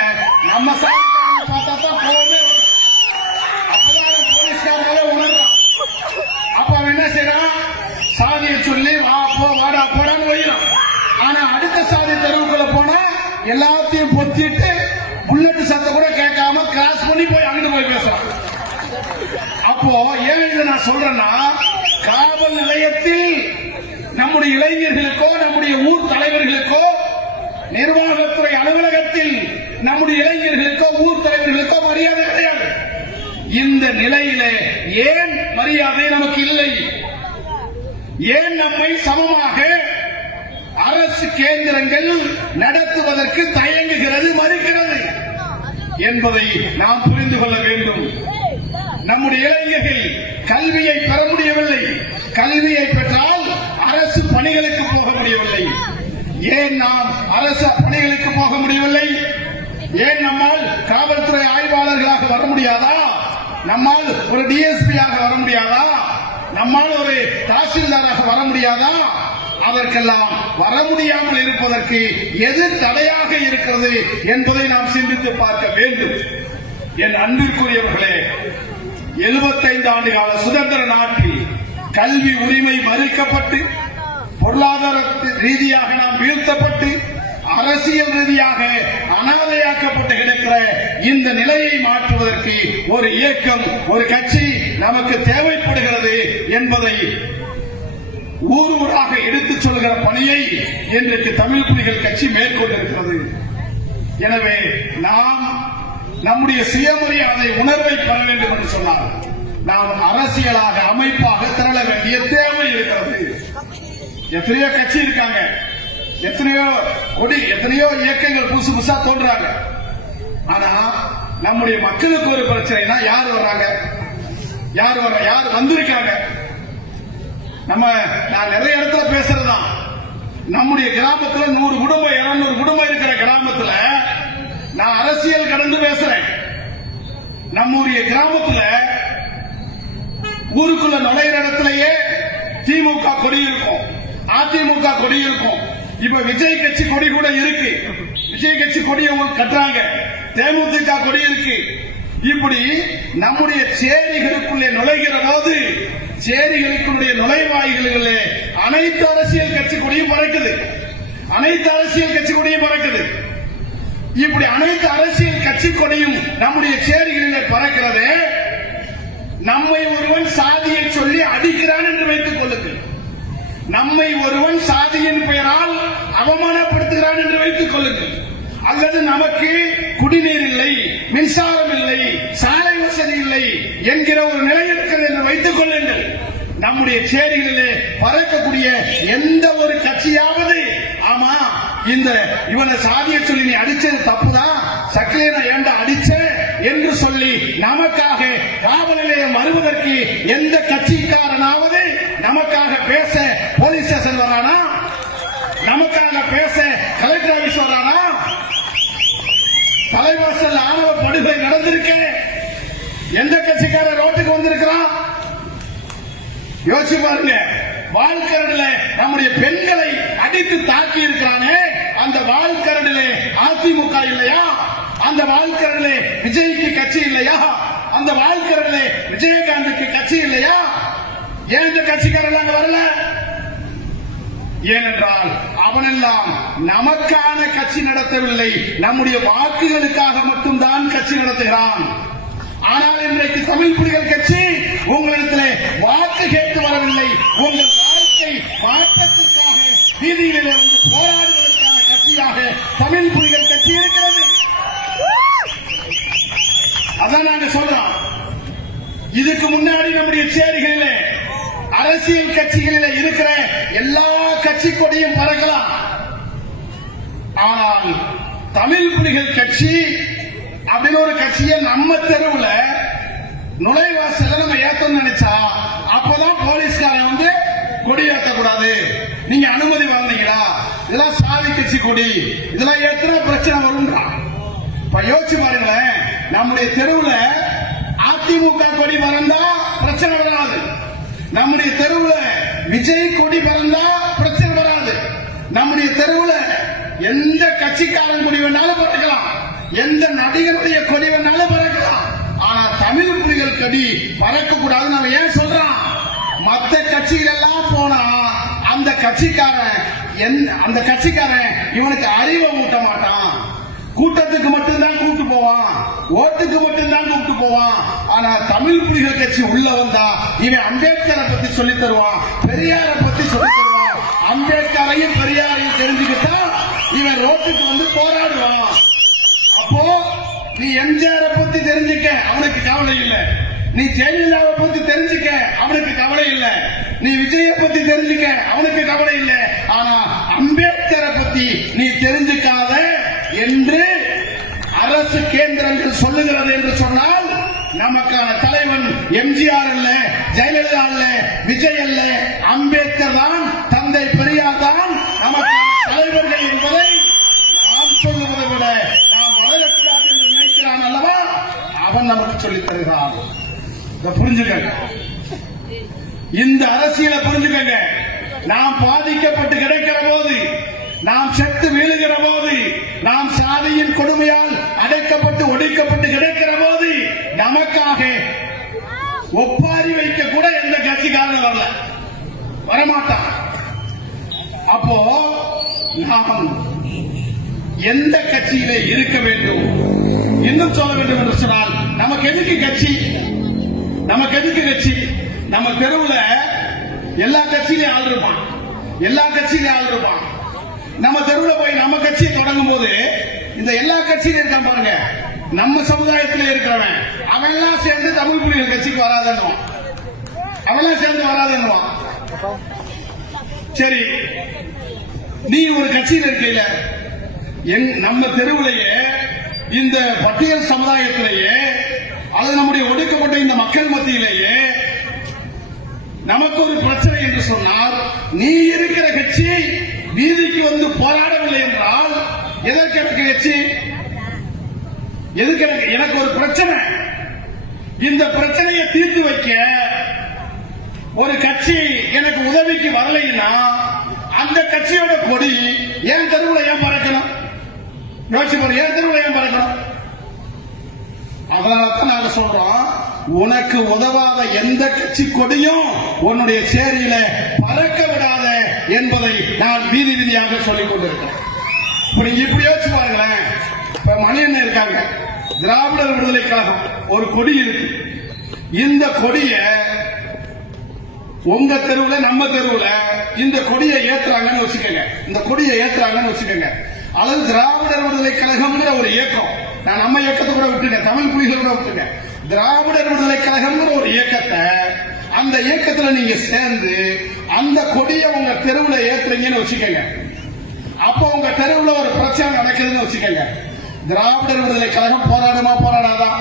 நம்ம சாதிக்காரன் பார்த்தா தான் போகவே, அப்பதான் போலீஸ்காரனாலே உணர்றான். அப்ப அவன் என்ன செய்யறான், சாதியை சொல்லி வா போ வாடா போடான்னு வைக்கிறான். ஆனா அடுத்த சாதி தெருவுக்குள்ள போனா எல்லாத்தையும் பொத்திட்டு புல்லட் சத்தம் கூட கேட்காம கிராஸ் பண்ணி போய் அங்கிட்டு போய் பேசுறான். அப்போ ஏன் இதை நான் சொல்றேன்னா, காவல் நிலையத்தில் நம்முடைய இளைஞர்களுக்கோ நம்முடைய ஊர் தலைவர்களுக்கோ நிர்வாகத்துறை அலுவலகத்தில் நம்முடைய இளைஞர்களுக்கோ ஊர் தலைவர்களுக்கோ மரியாதை கிடையாது. இந்த நிலையிலே ஏன் மரியாதை நமக்கு இல்லை? ஏன் நம்மை சமமாக அரசு கேந்திரங்கள் நடத்துவதற்கு தயங்குகிறது, மறுக்கிறது என்பதை நாம் புரிந்து கொள்ள வேண்டும். நம்முடைய இளைஞர்கள் கல்வியை பெற முடியவில்லை, கல்வியை பெற்றால் அரசு பணிகளுக்கு போக முடியவில்லை. ஏன் நாம் அரசு பணிகளுக்கு போக முடியவில்லை? ஏன் நம்மால் காவல்துறை ஆய்வாளர்களாக வர முடியாதா? நம்மால் ஒரு டிஎஸ்பியாக வர முடியாதா? நம்மால் ஒரு தாசில்தாராக வர முடியாதா? அதற்கெல்லாம் வர முடியாமல் இருப்பதற்கு எது தடையாக இருக்கிறது என்பதை நாம் சிந்தித்து பார்க்க வேண்டும். என் அன்பிற்குரியவர்களே, 75 ஆண்டு கால சுதந்திர நாட்டில் கல்வி உரிமை மறுக்கப்பட்டு பொருளாதார ரீதியாக நாம் வீழ்த்தப்பட்டு அரசியல் ரீதியாக அனாதையாக்கப்பட்டு கிடக்கிற இந்த நிலையை மாற்றுவதற்கு ஒரு இயக்கம், ஒரு கட்சி நமக்கு தேவைப்படுகிறது என்பதை ஊர் ஊராக எடுத்துச் சொல்கிற பணியை இன்றைக்கு தமிழ் புலிகள் கட்சி மேற்கொண்டிருக்கிறது. எனவே நாம் நம்முடைய சுயமரியாதை உணர்வை பெற வேண்டும் என்று சொன்னால் நாம் அரசியலாக அமைப்பாக திரள வேண்டிய தேவை இருக்கிறது. எத்தனையோ கட்சி இருக்காங்க, எத்தனையோ கொடி, எத்தனையோ இயக்கங்கள் புதுசு புதுசா தோன்றாங்க. ஆனா நம்முடைய மக்களுக்கு ஒரு பிரச்சனைனா யார் வர்றாங்க, யார் வந்திருக்காங்க? நான் நிறைய இடத்துல பேசுறதுதான். நம்முடைய கிராமத்துல 100 குடும்பம் 200 குடும்பம் இருக்கிற கிராமத்துல நான் அரசியல் கடந்து பேசுறேன். நம்முடைய கிராமத்துல ஊருக்குள்ள நுழையிற இடத்திலேயே திமுக கொடி இருக்கும், அதிமுக கொடி இருக்கும், இப்ப விஜய் கட்சி கொடி கூட இருக்கு. விஜய் கட்சி கொடியை கட்டுறாங்க, தேமுதிக கொடி இருக்கு. இப்படி நம்முடைய சேரிகளுக்குள்ளே நுழைகிற போது சேரிகளுக்குள்ளே நுழைவாய்களிலே அனைத்து அரசியல் கட்சி கொடியும் பறக்குது, அனைத்து அரசியல் கட்சி கொடியும் பறக்குது. இப்படி அனைத்து அரசியல் கட்சி கொடியும் நம்முடைய சேரிகளிலே பறக்கிறது. நம்மை ஒருவன் சாதியை சொல்லி அடிக்கிறான் என்று வைத்துக் கொள்ளுங்கள், நம்மை ஒருவன் சாதியின் பெயரால் அவமானப்படுத்துகிறான் என்று வைத்துக் கொள்ளுங்கள், அல்லது நமக்கு குடிநீர் இல்லை, மின்சாரம் இல்லை, சாலை வசதி இல்லை என்கிற ஒரு நிலை இருக்கிறது என்று வைத்துக் கொள்ளுங்கள். நம்முடைய சேரிகளிலே பறக்கக்கூடிய எந்த ஒரு கட்சியாவது ஆமா இந்த இவனை சாதியை சொல்லி நீ அடிச்சது தப்புதான், சக்கலேன ஏண்டா அடிச்ச என்று சொல்லி நமக்காக காவல் நிலையம் வருவதற்கு எந்த கட்சிக்காரனாவது நமக்காக பேச போலீஸ் ஸ்டேஷன் வரானா, நமக்காக பேச கலெக்டர் ஆபீஸ் வரானா, தலைவாசல் ஆணவ படுகொலை நடந்திருக்க எந்த கட்சிக்கார ரோட்டுக்கு வந்திருக்கிறான் யோசிச்சு பாருங்க. வாழ்கரடிலே நம்முடைய பெண்களை அடித்து தாக்கி இருக்கிறானே, அந்த வாழ்கரடிலே அதிமுக இல்லையா, அந்த வாழ்கரடிலே விஜய்க்கு கட்சி இல்லையா, அந்த வாழ்கரடிலே விஜயகாந்துக்கு கட்சி இல்லையா? ஏன் இந்த கட்சிக்காரர்கள் வரல? ஏனென்றால் அவனெல்லாம் நமக்கான கட்சி நடத்தவில்லை, நம்முடைய வாக்குகளுக்காக மட்டும்தான் கட்சி நடத்துகிறான். ஆனால் இன்றைக்கு தமிழ் புலிகள் கட்சி உங்களிடத்திலே வாக்கு கேட்டு வரவில்லை, உங்கள் வாழ்க்கை மாற்றத்திற்காக வீதியிலே வந்து போராடுவதற்கான கட்சியாக தமிழ் புலிகள் கட்சி இருக்கிறது. அதான் நாங்க சொல்றோம். இதுக்கு முன்னாடி நம்முடைய சேரிகளிலே அரசியல் கட்சிகளிலே இருக்கிற எல்லா கட்சி கொடியும் பறக்கலாம். ஆனால் தமிழ் புலிகள் கட்சி அப்படின்னு ஒரு கட்சியை நம்ம தெருவுல நுழைவாசல நம்ம ஏத்தணும் நினைச்சா அப்பதான் போலீஸ்காரன் வந்து கொடி ஏற்றக்கூடாது, நீங்க அனுமதி வாங்கினீங்களா, இதெல்லாம் சாதி கட்சி கொடி, இதெல்லாம் ஏத்தினா பிரச்சனை வரும்ன்றான். இப்ப யோசிச்சு பாருங்களேன், நம்முடைய தெருவுல அதிமுக கொடி பறந்தா பிரச்சனை வராது, நம்முடைய தெருவுல விஜய் கொடி பறந்தா பிரச்சனை வராது, நம்முடைய தெருவுல எந்த கட்சிக்காரன் கொடி வேணாலும் பறக்கலாம், எந்த நடிகருடைய கொடி வேணாலும் பறக்கலாம். ஆனா தமிழ் புலிகள் கொடி பறக்க கூடாது. நம்ம ஏன் சொல்றோம்? மற்ற கட்சிகள் எல்லாம் போனா அந்த கட்சிக்காரன் இவனுக்கு அறிவை ஊட்ட மாட்டான், கூட்டத்துக்கு மட்டும்தான் கூப்பிட்டு போவான், ஓட்டுக்கு மட்டும்தான் கூப்பிட்டு போவான். ஆனா தமிழ் புலிகள் கட்சி உள்ள வந்தா இவன் அம்பேத்கரை பத்தி சொல்லி தருவான், பெரியார பத்தி சொல்லி தருவான். அம்பேத்கரையும் பெரியாரையும் தெரிஞ்சுக்கிட்டா இவன் ரோட்டுக்கு வந்து போராடுவான். அப்போ நீ எம்ஜிஆரை பத்தி தெரிஞ்சுக்க, அவனுக்கு கவலை இல்லை. நீ ஜெயலலிதாவை பத்தி தெரிஞ்சுக்க, அவனுக்கு கவலை இல்லை. நீ விஜய பத்தி தெரிஞ்சுக்க, அவனுக்கு கவலை இல்லை. ஆனா அம்பேத்கரை பத்தி நீ தெரிஞ்சுக்காத என்று அரசு கேந்திரங்கள் சொல்லுகிறது என்று சொன்னால் நமக்கான தலைவன் எம்ஜிஆர் அல்ல, ஜெயலலிதா அல்ல, விஜய் அல்ல, அம்பேத்கர் தான், தந்தை பெரியார் தான் நமக்கான தலைவர்கள் என்பதை நாம் சொல்லுவதை விட நாம் வளரக்கூடாது என்று நினைக்கிறான் அல்லவா, அவன் நமக்கு சொல்லித் தருகிறான். புரிஞ்சுக்கங்க, இந்த அரசியலை புரிஞ்சுக்கங்க. நாம் பாதிக்கப்பட்டு கிடைக்கிற போது, நாம் செத்து வீழுகிற போது, நாம் சாதியின் கொடுமையால் அடைக்கப்பட்டு ஒடுக்கப்பட்டு கிடைக்கிற போது நமக்காக ஒப்பாரி வைக்க கூட எந்த கட்சிக்காரன் வரல, வரமாட்டான். அப்போ நாம் எந்த கட்சியிலே இருக்க வேண்டும், இன்னும் சொல்ல வேண்டும் என்று சொன்னால் நமக்கு எதுக்கு கட்சி, நமக்கு எதுக்கு கட்சி? நம்ம தெருவுல எல்லா கட்சியிலையும் ஆள் இருப்பான், எல்லா கட்சியிலையும் ஆள் இருப்பான். நம்ம தெருவுல போய் நம்ம கட்சியை தொடங்கும் போது இந்த எல்லா கட்சியிலும் இருக்கான் பாருங்க, நம்ம சமுதாயத்தில் இருக்கிறவன் அவன் எல்லாம் சேர்ந்து தமிழ் புலிகள் கட்சிக்கு வராதுன்னுவான், அவெல்லாம் சேர்ந்து வராதுன்னுவான். சரி, நீ ஒரு கட்சியில் இருக்கையில நம்ம தெருவிலேயே இந்த பட்டியல் சமுதாயத்திலேயே அல்லது நம்முடைய ஒடுக்கப்பட்ட இந்த மக்கள் மத்தியிலேயே நமக்கு ஒரு பிரச்சனை என்று சொன்னால் நீ இருக்கிற கட்சி வீதிக்கு வந்து போராடவில்லை என்றால் எதற்கு எனக்கு கட்சி, எதுக்கு எனக்கு ஒரு பிரச்சனை, இந்த பிரச்சனையை தீர்த்து வைக்க ஒரு கட்சி எனக்கு உதவிக்கு வரலைன்னா அந்த கட்சியோட கொடி என் தெருவுல ஏன் பறக்கணும்? யோசிச்சு பாரு, ஏன் தெருவில் ஏன் பறக்கணும்? அதனாலதான் நாங்க சொல்றோம், உனக்கு உதவாத எந்த கட்சி கொடியும் உன்னுடைய சேரியில பறக்க விடாத என்பதை நான் வீதி வீதியாக சொல்லிக் கொண்டிருக்கிறேன். இப்படி யோசிச்சு பாருங்களேன். இப்ப மணியண்ண இருக்காங்க, திராவிடர் விடுதலை கழகம் ஒரு கொடி இருக்கு. இந்த கொடிய உங்க தெருவுல நம்ம தெருவுல இந்த கொடியை ஏத்துறாங்கன்னு வச்சுக்கோங்க, இந்த கொடியை ஏத்துறாங்கன்னு வச்சுக்கோங்க, அல்லது திராவிடர் விடுதலை கழகம்ங்கிற ஒரு இயக்கம், நான் நம்ம இயக்கத்தை கூட விட்டுங்க, தமிழ் புலிகள் கூட விட்டுங்க, திராவிடர் விடுதலை கழகம்ங்கிற ஒரு இயக்கத்தை, அந்த இயக்கத்துல நீங்க சேர்ந்து அந்த கொடியை உங்க தெருவுல ஏத்துறீங்கன்னு வச்சுக்கோங்க. அப்ப உங்க தெருவுல ஒரு பிரச்சனை நடக்குதுன்னு வச்சுக்கோங்க, திராவிடர் விடுதலை கழகம் போராடுமா போராடாதா?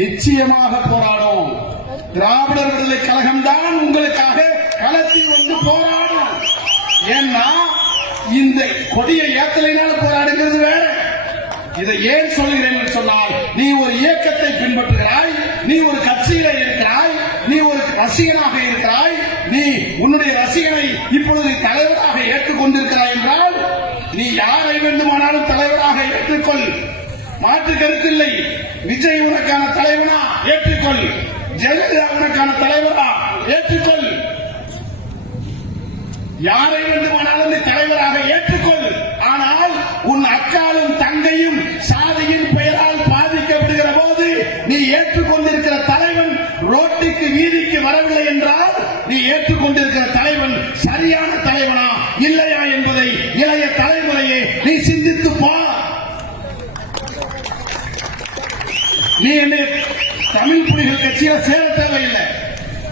நிச்சயமாக போராடும். திராவிடர் விடுதலை கழகம் தான் உங்களுக்காக களத்தில் வந்து போராடும். ஏன்னா இந்த கொடியை ஏத்தலைனாலும் போராடுங்கிறது வேற. இதை ஏன் சொல்கிறேன் சொன்னால், நீ ஒரு இயக்கத்தை பின்பற்றுகிறாய், நீ ஒரு கட்சியில இருக்கிறாய், நீ ஒரு ரசிகனாக இருக்கிறாய், நீ உன்னுடைய ரசிகனை இப்பொழுது தலைவராக ஏற்றுக்கொண்டிருக்கிறாய் என்றால், நீ யாரை வேண்டுமானாலும் தலைவராக ஏற்றுக்கொள், மாற்று கருத்தில்லை. விஜய் உனக்கான தலைவனா ஏற்றுக்கொள், ஜெயலலிதா உனக்கான தலைவரா ஏற்றுக்கொள், யாரை வேண்டுமானாலும் நீ தலைவராக ஏற்றுக்கொள். ஆனால் உன் அக்காலும் தங்கையும் சாதியின் பெயரால் பாதிக்கப்படுகிற போது நீ ஏற்றுக்கொண்டிருக்கிற தலைவன் ரோட்டுக்கு வீதிக்கு வரவில்லை என்றால், நீ ஏற்றுக்கொண்டிருக்கிற தலைவன் சரியான தலைவனா இல்லையா என்பதை இளைய தலைமுறையை நீ சிந்தித்து பா. நீ என்ன தமிழ் புலிகள் கட்சியில சேர தேவையில்லை.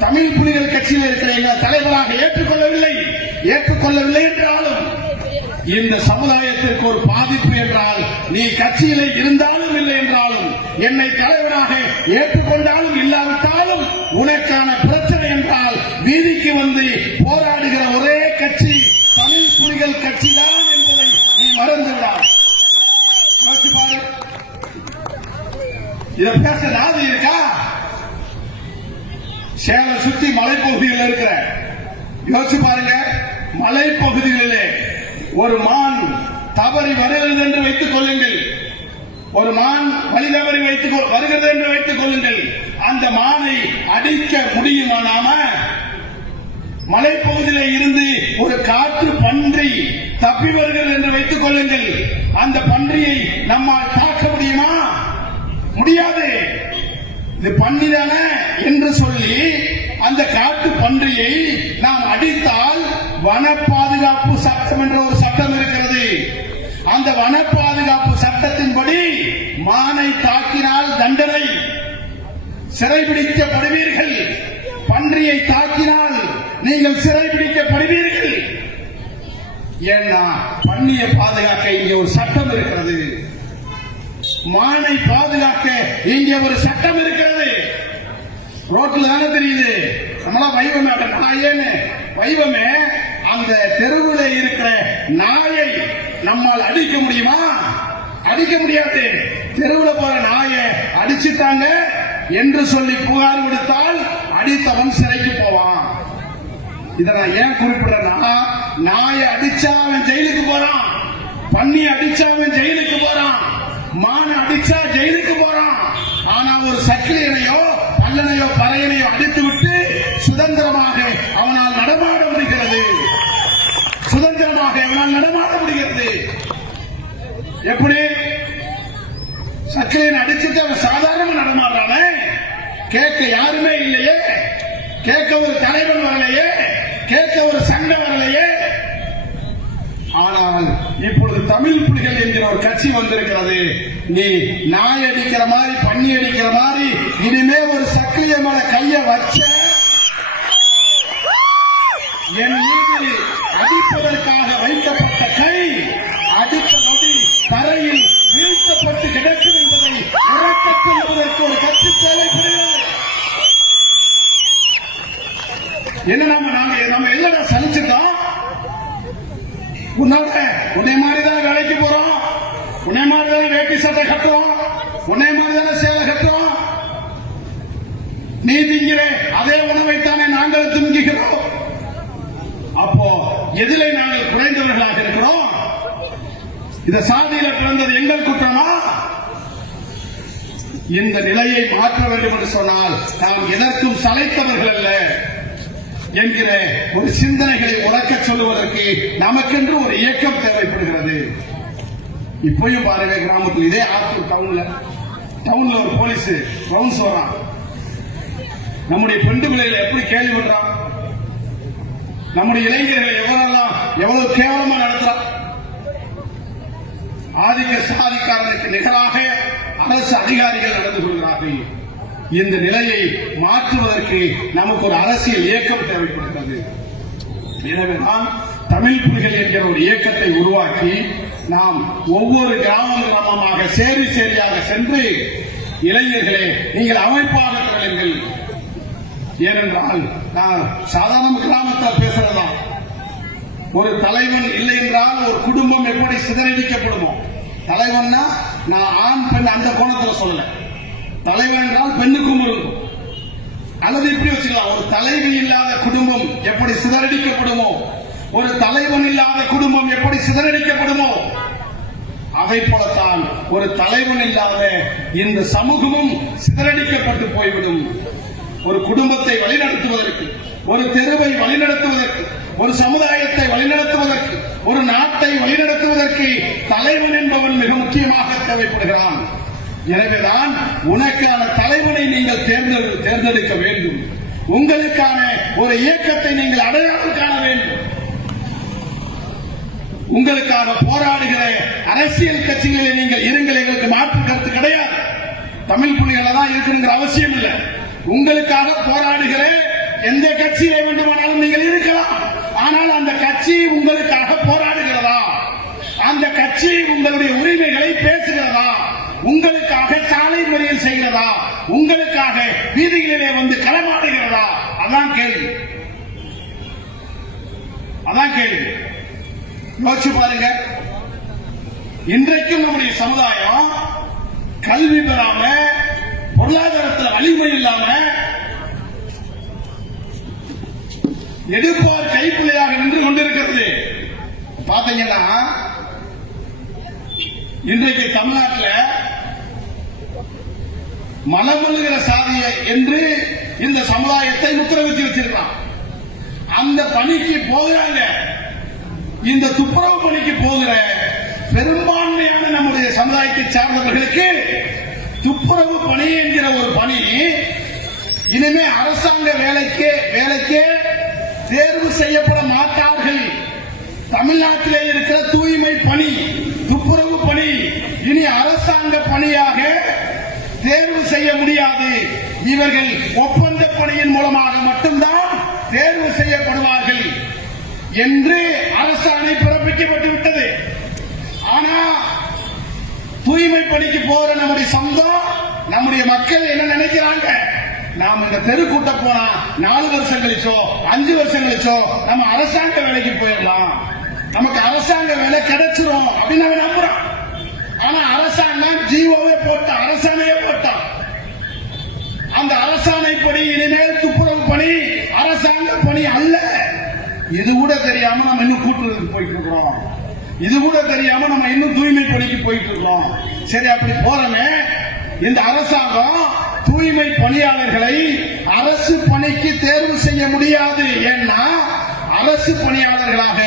தமிழ் புலிகள் கட்சியில் இருக்கிற எங்கள் தலைவராக ஏற்றுக்கொள்ளவில்லை என்றாலும் இந்த சமுதாயத்திற்கு ஒரு பாதிப்பு என்றால், நீ கட்சியில இருந்தாலும் இல்லை என்றாலும், என்னை தலைவராக ஏற்றுக்கொண்டாலும் இல்லாவிட்டாலும், உனக்கான பிரச்சனை என்றால் வீதிக்கு வந்து போராடுகிற ஒரே கட்சி தமிழ் புலிகள் கட்சி தான் என்பதை நீ மறந்துவிடாது. இதை பேச நாதி இருக்கா? சேலம் சுத்தி மலைப்பகுதியில் இருக்கிற யோசிச்சு பாருங்க, மலைப்பகுதிகளிலே ஒரு மான் தவறி வருகிறது என்று வைத்துக் கொள்ளுங்கள், ஒரு மான் வழி தவறி வருகிறது என்று வைத்துக் கொள்ளுங்கள், அந்த மானை அடிக்க முடியுமா? நாம மலைப்பகுதியில் இருந்து ஒரு காற்று பன்றி தப்பி வருகிறது என்று வைத்துக் கொள்ளுங்கள், அந்த பன்றியை நம்மால் தாக்க முடியுமா? முடியாது. இது பன்னிதான என்று சொல்லி அந்த காட்டு பன்றியை நாம் அடித்தால், வன பாதுகாப்பு சட்டம் என்ற ஒரு சட்டம் இருக்கிறது. அந்த வன பாதுகாப்பு சட்டத்தின்படி மானை தாக்கினால் தண்டனை, சிறைபிடிக்கப்படுவீர்கள். பன்றியை தாக்கினால் நீங்கள் சிறைபிடிக்கப்படுவீர்கள். ஏன்னா பன்னியை பாதுகாக்க இங்கே ஒரு சட்டம் இருக்கிறது, மானை பாதுகாக்க இங்கே ஒரு சட்டம் இருக்கிறது. ரோட்ல தானே தெரியுது, நம்மளா வைவமே நாயேன்னு வைவமே. அந்த தெருவில் இருக்கிற நாயை நம்மால் அடிக்க முடியுமா? அடிக்க முடியாது. தெருவில் போற நாயை அடிச்சுட்டாங்க என்று சொல்லி புகார் கொடுத்தால் அடித்தவன் சிறைக்கு போவான். இதை நான் ஏன் குறிப்பிடுறேன்னா, நாயை அடிச்சா அவன் ஜெயிலுக்கு போறான், பன்னி அடிச்சா அவன் ஜெயிலுக்கு போறான், மான அடிச்சா ஜெயிலுக்கு போறான். ஆனா ஒரு சக்கிலியனையோ பல்லனையோ பறையனையோ அடித்து விட்டு சுதந்திரமாக அவனால் நடமாட முடிகிறது, சுதந்திரமாக அவனால் நடமாட முடிகிறது. எப்படி? சக்கிலியனை அடிச்சுட்டு அவன் சாதாரண நடமாடுறானே, கேட்க யாருமே இல்லையே, கேட்க ஒரு தலைவன் வரலையே, கேட்க ஒரு சங்கம் வரலையே. ஆனால் இப்பொழுது தமிழ் புலிகள் என்கிற ஒரு கட்சி வந்திருக்கிறது. நீ நாய் அடிக்கிற மாதிரி பன்னி அடிக்கிற மாதிரி இனிமே ஒரு சக்கிலிய மேல கைய வச்ச, என் மீது அடிப்பதற்காக வைக்கப்பட்ட கை அடித்த நொடி தரையில் வீழ்த்தப்பட்டு கிடக்கும் என்பதை உறக்கச் சொல்வதற்கு ஒரு கட்சி தேவைப்படுகிறது. என்ன நம்ம எல்லா சலிச்சுட்டோம். உன்னை மாதிரிதான் வேலைக்கு போறோம், உன்னை மாதிரிதான் வேட்டி சட்டை கட்டுறோம், உன்னை மாதிரிதான சேலை கட்டுறோம். நீ திங்கிற அதே உணவைத்தானே நாங்கள் திங்குகிறோம். அப்போ எதிலே நாங்கள் குறைந்தவர்களாக இருக்கிறோம்? இந்த சாதியில பிறந்தது எங்கள் குற்றமா? இந்த நிலையை மாற்ற வேண்டும் என்று சொன்னால் நாம் எதற்கும் சளைத்தவர்கள் அல்ல என்கிற ஒரு சிந்தனைகளை உறக்க சொல்லுவதற்கு நமக்கென்று ஒரு இயக்கம் தேவைப்படுகிறது. இப்பயும் பாருங்க, கிராமத்தில் இதே ஆத்தூர் டவுன்ல ஒரு போலீஸ் ரவுண்ட்ஸ் வரான். நம்முடைய பெண்டு பிள்ளைகளை எப்படி கேள்வி பண்றான், நம்முடைய இளைஞர்களை எவ்வளவு கேவலமா நடத்துறான். ஆதிக்க சாதிக்காரனுக்கு நிகராக அரசு அதிகாரிகள் நடந்து கொள்கிறார்கள். இந்த நிலையை மாற்றுவதற்கு நமக்கு ஒரு அரசியல் இயக்கம் தேவைப்படுகிறது. எனவேதான் தமிழ் புலிகள் என்கிற ஒரு இயக்கத்தை உருவாக்கி நாம் ஒவ்வொரு கிராமமாக சேரியாக சென்று இளைஞர்களே நீங்கள் அமைப்பாக திரளுங்கள். ஏனென்றால் நான் சாதாரண கிராமத்தால் பேசுறதா, ஒரு தலைவன் இல்லை என்றால் ஒரு குடும்பம் எப்படி சிதறடிக்கப்படுமோ, தலைவன்னா நான் ஆண் பெண் அந்த கோணத்தில் சொல்லல, தலைவன் என்றால் பெண்ணுக்கும் இருக்கும். அல்லது இப்படி வச்சுக்கலாம், ஒரு தலைவி இல்லாத குடும்பம் எப்படி சிதறடிக்கப்படுமோ, ஒரு தலைவன் இல்லாத குடும்பம் எப்படி சிதறடிக்கப்படுமோ, அதை போலத்தான் ஒரு தலைவன் இல்லாத இந்த சமூகமும் சிதறடிக்கப்பட்டு போய்விடும். ஒரு குடும்பத்தை வழிநடத்துவதற்கு, ஒரு தெருவை வழிநடத்துவதற்கு, ஒரு சமுதாயத்தை வழிநடத்துவதற்கு, ஒரு நாட்டை வழிநடத்துவதற்கு தலைவன் என்பவன் மிக முக்கியமாக தேவைப்படுகிறான். எனவேதான் உனக்கான தலைவனை நீங்கள் தேர்ந்தெடுக்க வேண்டும். உங்களுக்கான ஒரு இயக்கத்தை நீங்கள் அடையாளம் காண வேண்டும். உங்களுக்காக போராடுகிற அரசியல் கட்சிகளில் நீங்கள் இருங்கள், எங்களுக்கு மாற்று கருத்து கிடையாது. தமிழ் புலிகளை தான் இருக்கணுங்கிற அவசியம் இல்லை. உங்களுக்காக போராடுகிற எந்த கட்சியை வேண்டுமானாலும் நீங்கள் இருக்கலாம். ஆனால் அந்த கட்சி உங்களுக்காக போராடுகிறதா? அந்த கட்சி உங்களுடைய உரிமைகளை பேசுகிறதா? உங்களுக்காக சாலை மறியல் செய்கிறதா? உங்களுக்காக வீதிகளிலே வந்து களமாடுகிறதா? அதான் கேள்வி. யோசிச்சு பாருங்க. இன்றைக்கும் நம்முடைய சமுதாயம் கல்வி பெறாம, பொருளாதாரத்தில் வலிமை இல்லாம, எடுப்பார் கைப்பிள்ளையாக நின்று கொண்டிருக்கிறது. பாத்தீங்கன்னா இன்றைக்கு தமிழ்நாட்டில் மலமழுகிற சாதியை என்று இந்த சமுதாயத்தை உத்தரவிட்டு வச்சிருக்கான். அந்த பணிக்கு போகிறாங்க. இந்த துப்புரவு பணிக்கு போகிற பெரும்பான்மையான நம்முடைய சமுதாயத்தை சார்ந்தவர்களுக்கு துப்புரவு பணி என்கிற ஒரு பணி இனிமே அரசாங்க வேலைக்கே தேர்வு செய்யப்பட மாட்டார்கள். தமிழ்நாட்டிலே இருக்கிற தூய்மை பணி, துப்புரவு பணி இனி அரசாங்க பணியாக தேர்வு செய்ய முடியாது. இவர்கள் ஒப்பந்த பணியின் மூலமாக மட்டும்தான் தேர்வு செய்யப்படுவார்கள் என்று அரசாணை பிறப்பிக்கப்பட்டு விட்டது. ஆனா தூய்மை பணிக்கு போற நம்முடைய சொந்தம், நம்முடைய மக்கள் என்ன நினைக்கிறாங்க? நாம் இந்த தெரு கூட்ட போனா 4 வருஷம் கழிச்சோ 5 வருஷம் கழிச்சோ நம்ம அரசாங்க வேலைக்கு போயிடலாம், நமக்கு அரசாங்க வேலை கிடைச்சிரும் அப்படின்னு அவன் நம்புறான். ஆனா அரசாங்கம் ஜிஓவே போட்ட, அரசாணையே போட்டான். அந்த அரசாணைப்படி இனிமேல் துப்புரவு பணி அரசாங்க பணி அல்ல. இது கூட தெரியாம நம்ம இன்னும் கூட்டுறதுக்கு போயிட்டு இருக்கிறோம். இது கூட தெரியாம நம்ம இன்னும் தூய்மை பணிக்கு போயிட்டு இருக்கோம். சரி, அப்படி போறமே இந்த அரசாங்கம் தூய்மை பணியாளர்களை அரசு பணிக்கு தேர்வு செய்ய முடியாது. ஏன்னா அரசு பணியாளர்களாக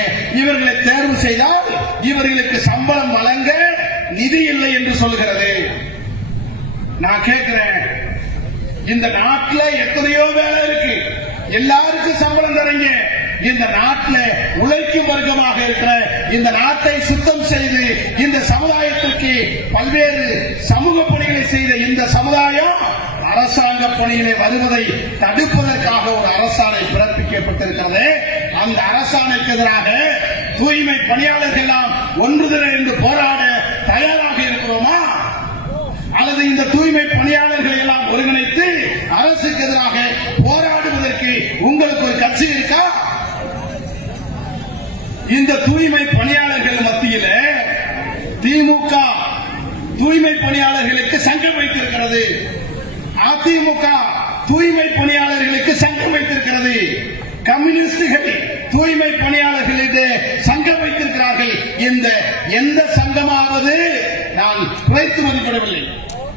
இவர்களை தேர்வு செய்தால் இவர்களுக்கு சம்பளம் வழங்க நிதி இல்லை என்று சொல்கிறது. நான் கேட்கிறேன், இந்த நாட்டில் எத்தனையோ வேலை இருக்கு, எல்லாருக்கும் சம்பளம் தரீங்க. இந்த நாட்டில் உழைக்கும் வர்க்கமாக இருக்கிற இந்த நாட்டை சுத்தம் செய்து இந்த சமுதாயத்திற்கு பல்வேறு சமூக பணிகளை செய்த இந்த சமுதாயம் அரசாங்க பணியிலே வருவதை தடுப்பதற்காக ஒரு அரசாணை பிறப்பிக்கப்பட்டிருக்கிறது. அந்த அரசாணைக்கு எதிராக தூய்மை பணியாளர்கள் எல்லாம் ஒன்றுதிர என்று போராட தயாராக இருக்கிறோமா? அல்லது இந்த தூய்மை பணியாளர்களை எல்லாம் ஒருங்கிணைத்து அரசுக்கு எதிராக போராடுவதற்கு உங்களுக்கு ஒரு கட்சி இருக்கா? இந்த தூய்மை பணியாளர்கள் மத்தியில் திமுக தூய்மை பணியாளர்களுக்கு சங்கம் வைத்திருக்கிறது, அதிமுக தூய்மை பணியாளர்களுக்கு சங்கம் வைத்திருக்கிறது, கம்யூனிஸ்டுகள் தூய்மை பணியாளர்களிடையே சங்கம் வைத்திருக்கிறார்கள். இந்த எந்த சங்கமாவது நான் குறைத்து மதிப்பிடவில்லை,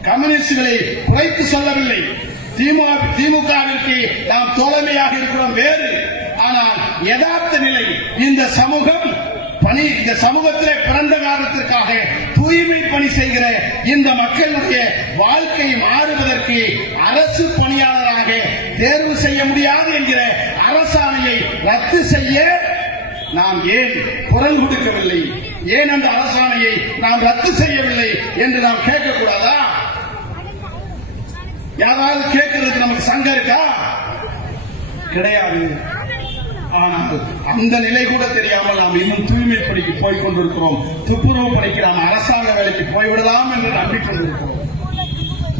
கம்யூனிஸ்டுகளை குறைத்து சொல்லவில்லை. திமுகவிற்கு நாம் தோழமையாக இருக்கிறோம் வேறு. ஆனால் யதார்த்த நிலை இந்த சமூகம் இந்த சமூகத்திலே பிறந்த காரணத்திற்காக தூய்மை பணி செய்கிற இந்த மக்களுடைய வாழ்க்கை மாறுவதற்கு அரசு பணியாளராக தேர்வு செய்ய முடியாது என்கிற அரசாணையை ரத்து செய்ய நாம் ஏன் குரல் கொடுக்கவில்லை? ஏன் அந்த அரசாணையை நாம் ரத்து செய்யவில்லை என்று நாம் கேட்கக்கூடாதா? யாராவது கேட்கறதுக்கு நமக்கு சங்கம் இருக்கா? கிடையாது. ஆனால் அந்த நிலை கூட தெரியாமல் நாம் இன்னும் தூய்மை பணிக்கு போய் கொண்டிருக்கிறோம். துப்புரவு பணிக்கு நாம் அரசாங்க வேலைக்கு போய்விடலாம் என்று நம்பிக்கொண்டிருக்கிறோம்.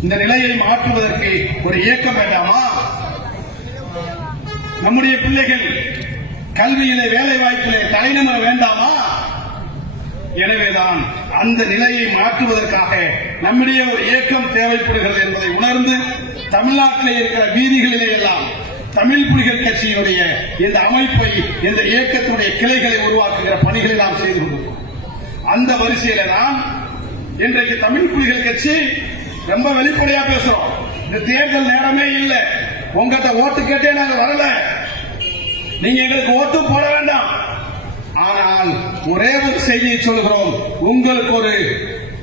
இந்த நிலையை மாற்றுவதற்கு ஒரு இயக்கம் வேண்டாமா? நம்முடைய பிள்ளைகள் கல்வியிலே வேலை வாய்ப்பிலே தலைநிமிர வேண்டாமா? எனவேதான் அந்த நிலையை மாற்றுவதற்காக நம்முடைய ஒரு இயக்கம் தேவைப்படுகிறது என்பதை உணர்ந்து தமிழ்நாட்டிலே இருக்கிற வீதிகளிலே எல்லாம் தமிழ் புலிகள் கட்சியினுடைய இந்த அமைப்பை, இந்த இயக்கத்துடைய கிளைகளை உருவாக்குகிற பணிகளை நாம் செய்து கொண்டிருக்கிறோம். அந்த வரிசையில நாம் இன்றைக்கு தமிழ் புலிகள் கட்சி ரொம்ப வெளிப்படையா பேசுறோம். இந்த தேர்தல் நேரமே இல்லை, உங்ககிட்ட ஓட்டு கேட்டே நாங்கள் வரல, நீங்க எங்களுக்கு ஓட்டும் போட வேண்டாம். ஆனால் ஒரே ஒரு செய்தியை சொல்கிறோம், உங்களுக்கு ஒரு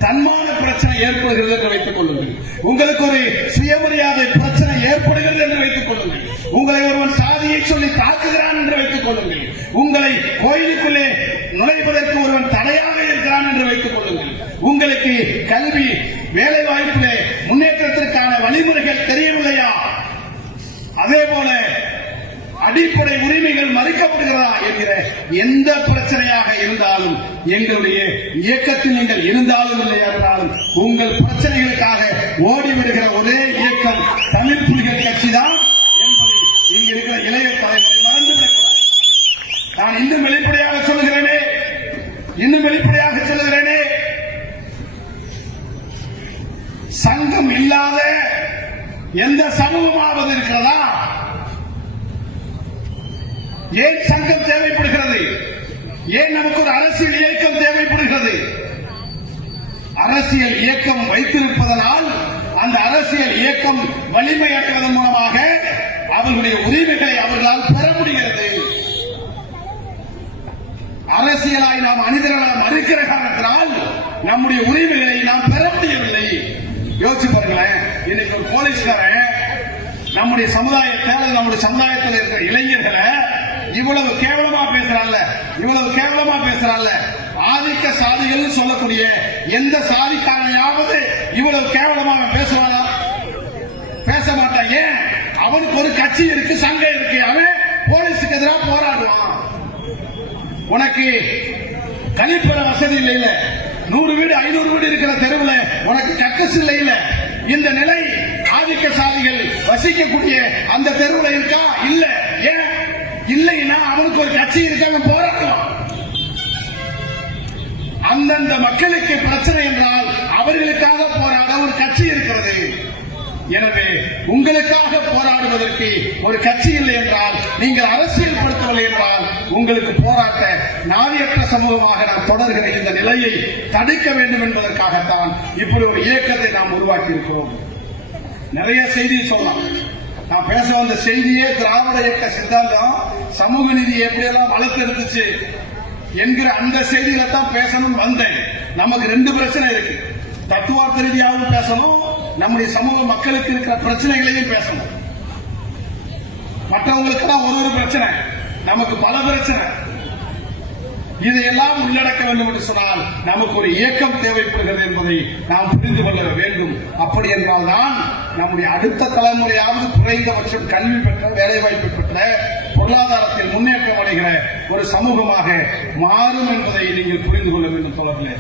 தன்மான பிரச்சனை ஏற்படுகிறது என்று வைத்துக் கொள்ளுங்கள், உங்களுக்கு ஒரு சுயமரியாதை பிரச்சனை ஏற்படுகிறது என்று வைத்துக் கொள்ளுங்கள், உங்களை ஒருவன் சாதியை சொல்லி தாக்குகிறான் என்று வைத்துக் கொள்ளுங்கள், உங்களை கோயிலுக்குள்ளே நுழைவதற்கு ஒருவன் தடையாக இருக்கிறான் என்று வைத்துக் கொள்ளுங்கள், உங்களுக்கு கல்வி வேலை வாய்ப்பிலே முன்னேற்றத்திற்கான வழிமுறைகள் தெரியவில்லையா, அதே போல அடிப்படை உரிமைகள் மறுக்கப்படுகிறதா என்கிற எந்த பிரச்சனையாக இருந்தாலும், எங்களுடைய இயக்கத்தில் நீங்கள் இருந்தாலும் இல்லை என்றாலும் உங்கள் பிரச்சனைகளுக்காக ஓடிவிடுகிற ஒரே இயக்கம் தமிழ் புலிகள் கட்சிதான் என்பதை இங்க இருக்கிற இளைய தலைமுறை மறந்துவிடக்கூடாது. நான் இன்னும் வெளிப்படையாக சொல்லுகிறேனே, சங்கம் இல்லாத எந்த சமூகமாவது இருக்கிறதா? ஏன் சங்கம் தேவைப்படுகிறது? ஏன் நமக்கு ஒரு அரசியல் இயக்கம் தேவைப்படுகிறது? அரசியல் இயக்கம் வைத்திருப்பதனால் அந்த அரசியல் இயக்கம் வலிமை அடைவதன் மூலமாக அவர்களுடைய உரிமைகளை அவர்களால் பெற முடிகிறது. அரசியலாய் நாம் அணிதிரளால் மறுக்கிற காரணத்தினால் நம்முடைய உரிமைகளை நாம் பெற முடியவில்லை. யோசிச்சு பாருங்களேன், இன்னைக்கு ஒரு போலீஸ்காரன் நம்முடைய சமுதாயத்தில் இருக்கிற இளைஞர்களை இவ்வளவு கேவலமா பேசுறாங்க, ஆதிக்க சாதிகள் சொல்லக்கூடிய எந்த சாதிக்காரனையாவது இவ்வளவு கேவலமாக பேசுவானா? பேச மாட்டான். ஏன்? அவனுக்கு ஒரு கட்சி இருக்கு, சங்கம் இருக்கு, அவன் போலீஸுக்கு எதிராக போராடுவான். உனக்கு கழிப்பட வசதி இல்ல, 100 வீடு 500 வீடு இருக்கிற தெருவில் உனக்கு கக்கஸ் இல்ல, இந்த நிலை ஆதிக்க சாதிகள் வசிக்கக்கூடிய அந்த தெருவில் இருக்கா? இல்ல. ஏன் இல்லைன்னா அவனுக்கு ஒரு கட்சி இருக்கு, அவன் போராடுவான். அந்தந்த மக்களுக்கு பிரச்சனை என்றால் அவர்களுக்காக போராட ஒரு கட்சி இருக்கிறது. எனவே உங்களுக்காக போராடுவதற்கு ஒரு கட்சி இல்லை என்றால், நீங்கள் அரசியல் படுத்தவில்லை என்றால், உங்களுக்கு போராட்ட நாதியற்ற சமூகமாக நாம் தொடர்கிற இந்த நிலையை தடுக்க வேண்டும் என்பதற்காகத்தான் இப்படி ஒரு இயக்கத்தை நாம் உருவாக்கி இருக்கிறோம். நிறைய செய்தியை சொல்லலாம். நான் பேச வந்த செய்தியே திராவிட இயக்க சித்தாந்தம் சமூக நீதி எப்படியெல்லாம் வளர்த்தெடுத்துச்சு என்கிற அந்த செய்திகளை தான் பேசணும் வந்தேன். நமக்கு 2 பிரச்சனை இருக்கு. தத்துவார்த்த ரீதியாகவும் பேசணும், நம்முடைய சமூக மக்களுக்கு இருக்கிற பிரச்சனைகளையும் பேசணும். மற்றவங்களுக்கு தான் ஒரு பிரச்சனை, நமக்கு பல பிரச்சனை. இதையெல்லாம் உள்ளடக்க வேண்டும் என்று சொன்னால் நமக்கு ஒரு இயக்கம் தேவைப்படுகிறது என்பதை நாம் புரிந்து கொள்ள வேண்டும். அப்படி என்றால் தான் நம்முடைய அடுத்த தலைமுறையாவது குறைந்தபட்சம் கல்வி பெற்ற, வேலைவாய்ப்பு பெற்ற, பொருளாதாரத்தில் முன்னேற்றம் அடைகிற ஒரு சமூகமாக மாறும் என்பதை நீங்கள் புரிந்து கொள்ள வேண்டும் தோழர்களே.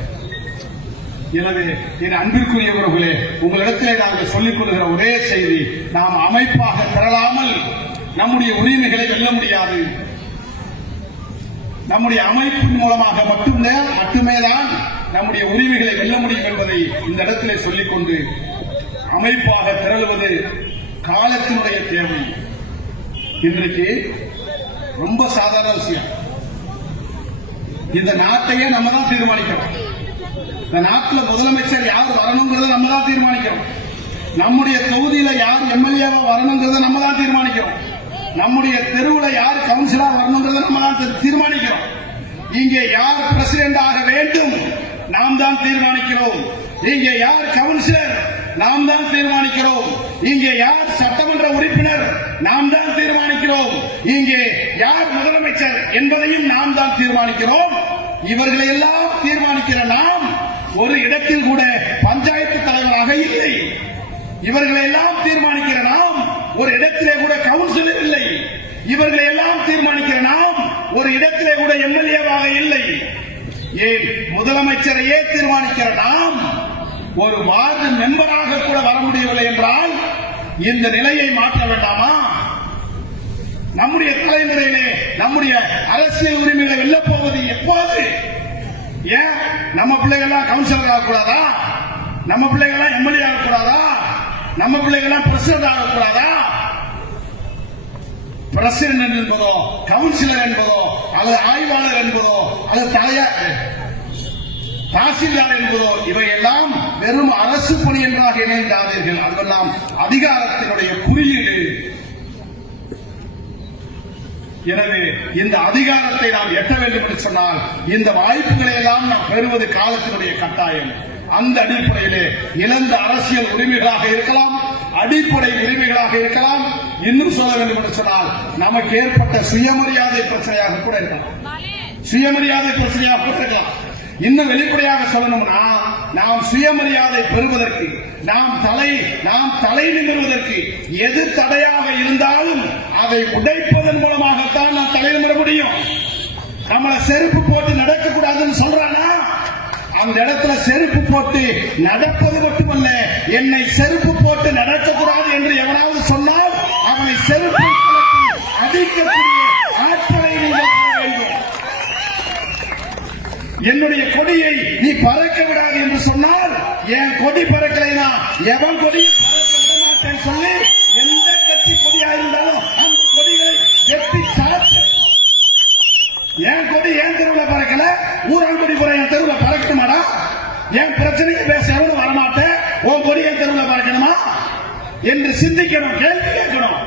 எனவே என் அன்பிற்குரியவர்களே, உங்களிடத்திலே நாங்கள் சொல்லிக் கொள்கிற ஒரே செய்தி, நாம் அமைப்பாக திரளாமல் நம்முடைய உரிமைகளை வெல்ல முடியாது. நம்முடைய அமைப்பின் மூலமாக மட்டுமேதான் நம்முடைய உரிமைகளை வெல்ல முடியும் என்பதை இந்த இடத்திலே சொல்லிக்கொண்டு, அமைப்பாக திரளுவது காலத்தினுடைய தேவை. இன்றைக்கு ரொம்ப சாதாரண விஷயம். இந்த நாட்டையே நம்ம தான் தீர்மானிக்கிறோம். இந்த நாட்டுல முதலமைச்சர் யார் வரணுங்கிறத நம்ம தான் தீர்மானிக்கிறோம். நம்முடைய தொகுதியில யார் எம்எல்ஏவா வரணுங்கிறத நம்ம தான் தீர்மானிக்கிறோம். நம்முடைய தெருவுல யார் கவுன்சிலர் வரணுங்கிறத நம்ம தான் தீர்மானிக்கிறோம். இங்கே யார் பிரசிடென்ட் ஆக வேண்டும் நாம் தான் தீர்மானிக்கிறோம். இங்கே யார் கவுன்சிலர் நாம் தான் தீர்மானிக்கிறோம். இங்கே யார் சட்டமன்ற உறுப்பினர் நாம் தான் தீர்மானிக்கிறோம். இங்கே யார் முதலமைச்சர் என்பதையும் நாம் தான் தீர்மானிக்கிறோம். இவர்களை எல்லாம் தீர்மானிக்கிற நாம் ஒரு இடத்தில் கூட பஞ்சாயத்து தலைவராக இல்லை. இவர்களை எல்லாம் தீர்மானிக்கிற நாம் ஒரு இடத்திலே கூட கவுன்சிலர் இல்லை. இவர்களை எல்லாம் தீர்மானிக்கிற நாம் ஒரு இடத்திலே கூட எம்எல்ஏவாக இல்லை. ஏன் முதலமைச்சரையே தீர்மானிக்கிற நாம் ஒரு வார்டு மெம்பராக கூட வர முடியவில்லை என்றால் இந்த நிலையை மாற்ற வேண்டாமா? நம்முடைய தலைமுறையிலே நம்முடைய அரசியல் உரிமைகளை வெல்லப் போவது எப்போது? ஏன் நம்ம பிள்ளைகள் கவுன்சிலர் ஆகக்கூடாதா? நம்ம பிள்ளைகள் எம்எல்ஏ ஆகக்கூடாதா? நம்ம பிள்ளைகள் பிரசிடென்ட் ஆகக்கூடாதா? பிரசிடென்ட் என்பதோ கவுன்சிலர் என்பதோ அல்லது ஆய்வாளர் என்பதோ அல்லது தாசில்தார் என்பதோ இவையெல்லாம் வெறும் அரசு பணி என்றாக இணைந்தாதீர்கள். அதெல்லாம் அதிகாரத்தினுடைய குறியீடு. எனவே இந்த அதிகாரத்தை நாம் எட்ட வேண்டும் என்று சொன்னால் இந்த வாய்ப்புகளை எல்லாம் நாம் பெறுவது காலத்தினுடைய கட்டாயம். அந்த அடிப்படையிலே இழந்த அரசியல் உரிமைகளாக இருக்கலாம், அடிப்படை உரிமைகளாக இருக்கலாம், இன்னும் சொல்ல வேண்டும் என்று சொன்னால் நமக்கு ஏற்பட்ட சுயமரியாதை பிரச்சனையாக கூட இருக்கலாம். சுயமரியாதை பிரச்சனையாக கூட இருக்கலாம். இன்னும் வெளிப்படையாக சொல்லணும்னா நாம் சுயமரியாதை பெறுவதற்கு நாம் தலை நிமிர்வதற்கு எது தடையாக இருந்தாலும் அதை உடைப்பதன் மூலமாகத்தான் நாம் தலை நிமிர முடியும். நம்மளை செருப்பு போட்டு நடக்கக்கூடாதுன்னு சொல்றானா, அந்த இடத்துல செருப்பு போட்டு நடப்பது மட்டுமல்ல, என்னை செருப்பு போட்டு நடக்கக்கூடாது என்று எவனாவது சொன்னால் அவனை செருப்பு அடிக்கக்கூடிய ஆற்றலை நீங்கள் வேண்டும். என்னுடைய கொடியை நீ பறக்க விடாது என்று சொன்னால் என் கொடி பறக்கலைனா எவன் கொடி பறக்க விட மாட்டேன் சொல்லி எந்த கட்சி கொடியா இருந்தாலும் அந்த கொடிகளை வெட்டி சாத்து. என் கொடி என் தெருவில் பறக்கல, ஊராங்கொடி புற என் தெருவில் பறக்கணுமாடா? என் பிரச்சனைக்கு பேச எவனும் வரமாட்டேன், உன் கொடி என் தெருவில் பறக்கணுமா என்று சிந்திக்கணும், கேள்வி கேட்கணும்.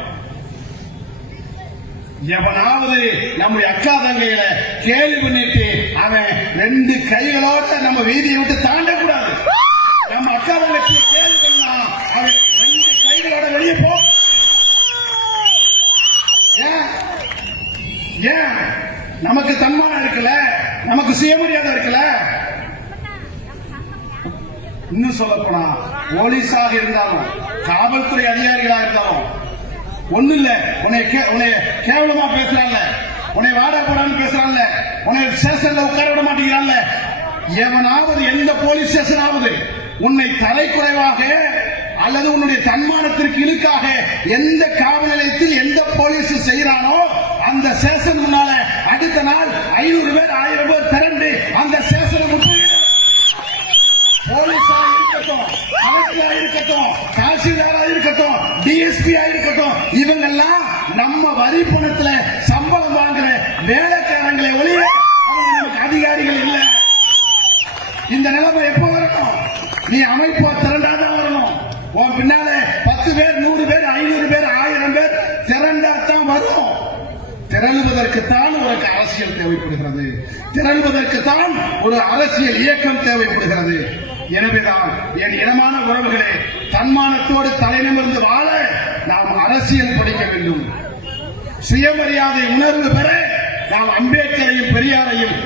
எவனாவது நம்முடைய அக்கா தங்கையில கேள்வி பண்ணிட்டு அவன் 2 கைகளோட நம்ம வீதியை விட்டு தாண்டக்கூடாது. நம்ம அக்கா தங்கச்சி கேள்வி பண்ணா அவன் 2 கைகளோட வெளியே போ. ஏன் நமக்கு தன்மானம் இருக்குல்ல, நமக்கு சுயமரியாதை இருக்குல்ல. இன்னும் சொல்ல போனா போலீஸாக இருந்தாலும் காவல்துறை அதிகாரிகளாக இருந்தாலும் ஒண்ணு இல்ல, உன்னை கேவலமா பேசுறான்ல, உன்னை வாடா போடான்னு பேசுறான்ல, உன்னை ஸ்டேஷன்ல உட்கார விட மாட்டேங்கிறான்ல, எவனாவது எந்த போலீஸ் ஸ்டேஷனாவது உன்னை தலைக்குறைவாக அல்லது உன்னுடைய தன்மானத்திற்கு இழுக்காக எந்த காவல் நிலையத்தில் எந்த போலீஸ் செய்யறானோ அந்த ஸ்டேஷன் முன்னால அடுத்த நாள் 500 பேர் 1000 பேர் திரண்டு அந்த ஸ்டேஷனை முற்றுகையிட. போலீஸா இருக்கட்டும், கலெக்டரா இருக்கட்டும், தாசில்தாரா இருக்கட்டும், டிஎஸ்பியா இருக்கட்டும், இவங்கெல்லாம் நம்ம வரி பணத்துல சம்பளம் வாங்குற வேலைக்காரங்களை ஒழிய நமக்கு அதிகாரிகள் இல்ல. இந்த நிலைமை எப்ப வரணும்? நீ அமைப்பா திரண்டாதான் வரணும். உன் பின்னால 10 பேர் 100 பேர் 500 பேர் 1000 பேர் திரண்டாத்தான் வரும். திரளுவதற்குத்தான் உனக்கு அரசியல் தேவைப்படுகிறது, திரளுவதற்குத்தான் ஒரு அரசியல் இயக்கம் தேவைப்படுகிறது. எனவேதான் என் இனமான உறவுகளே, தன்மானத்தோடு தலைநிமிர்ந்து வாழ நாம் அரசியல் படிக்க வேண்டும். சுயமரியாதை உணர்வு பெற நாம் அம்பேத்கரையும் பெரியாரையும்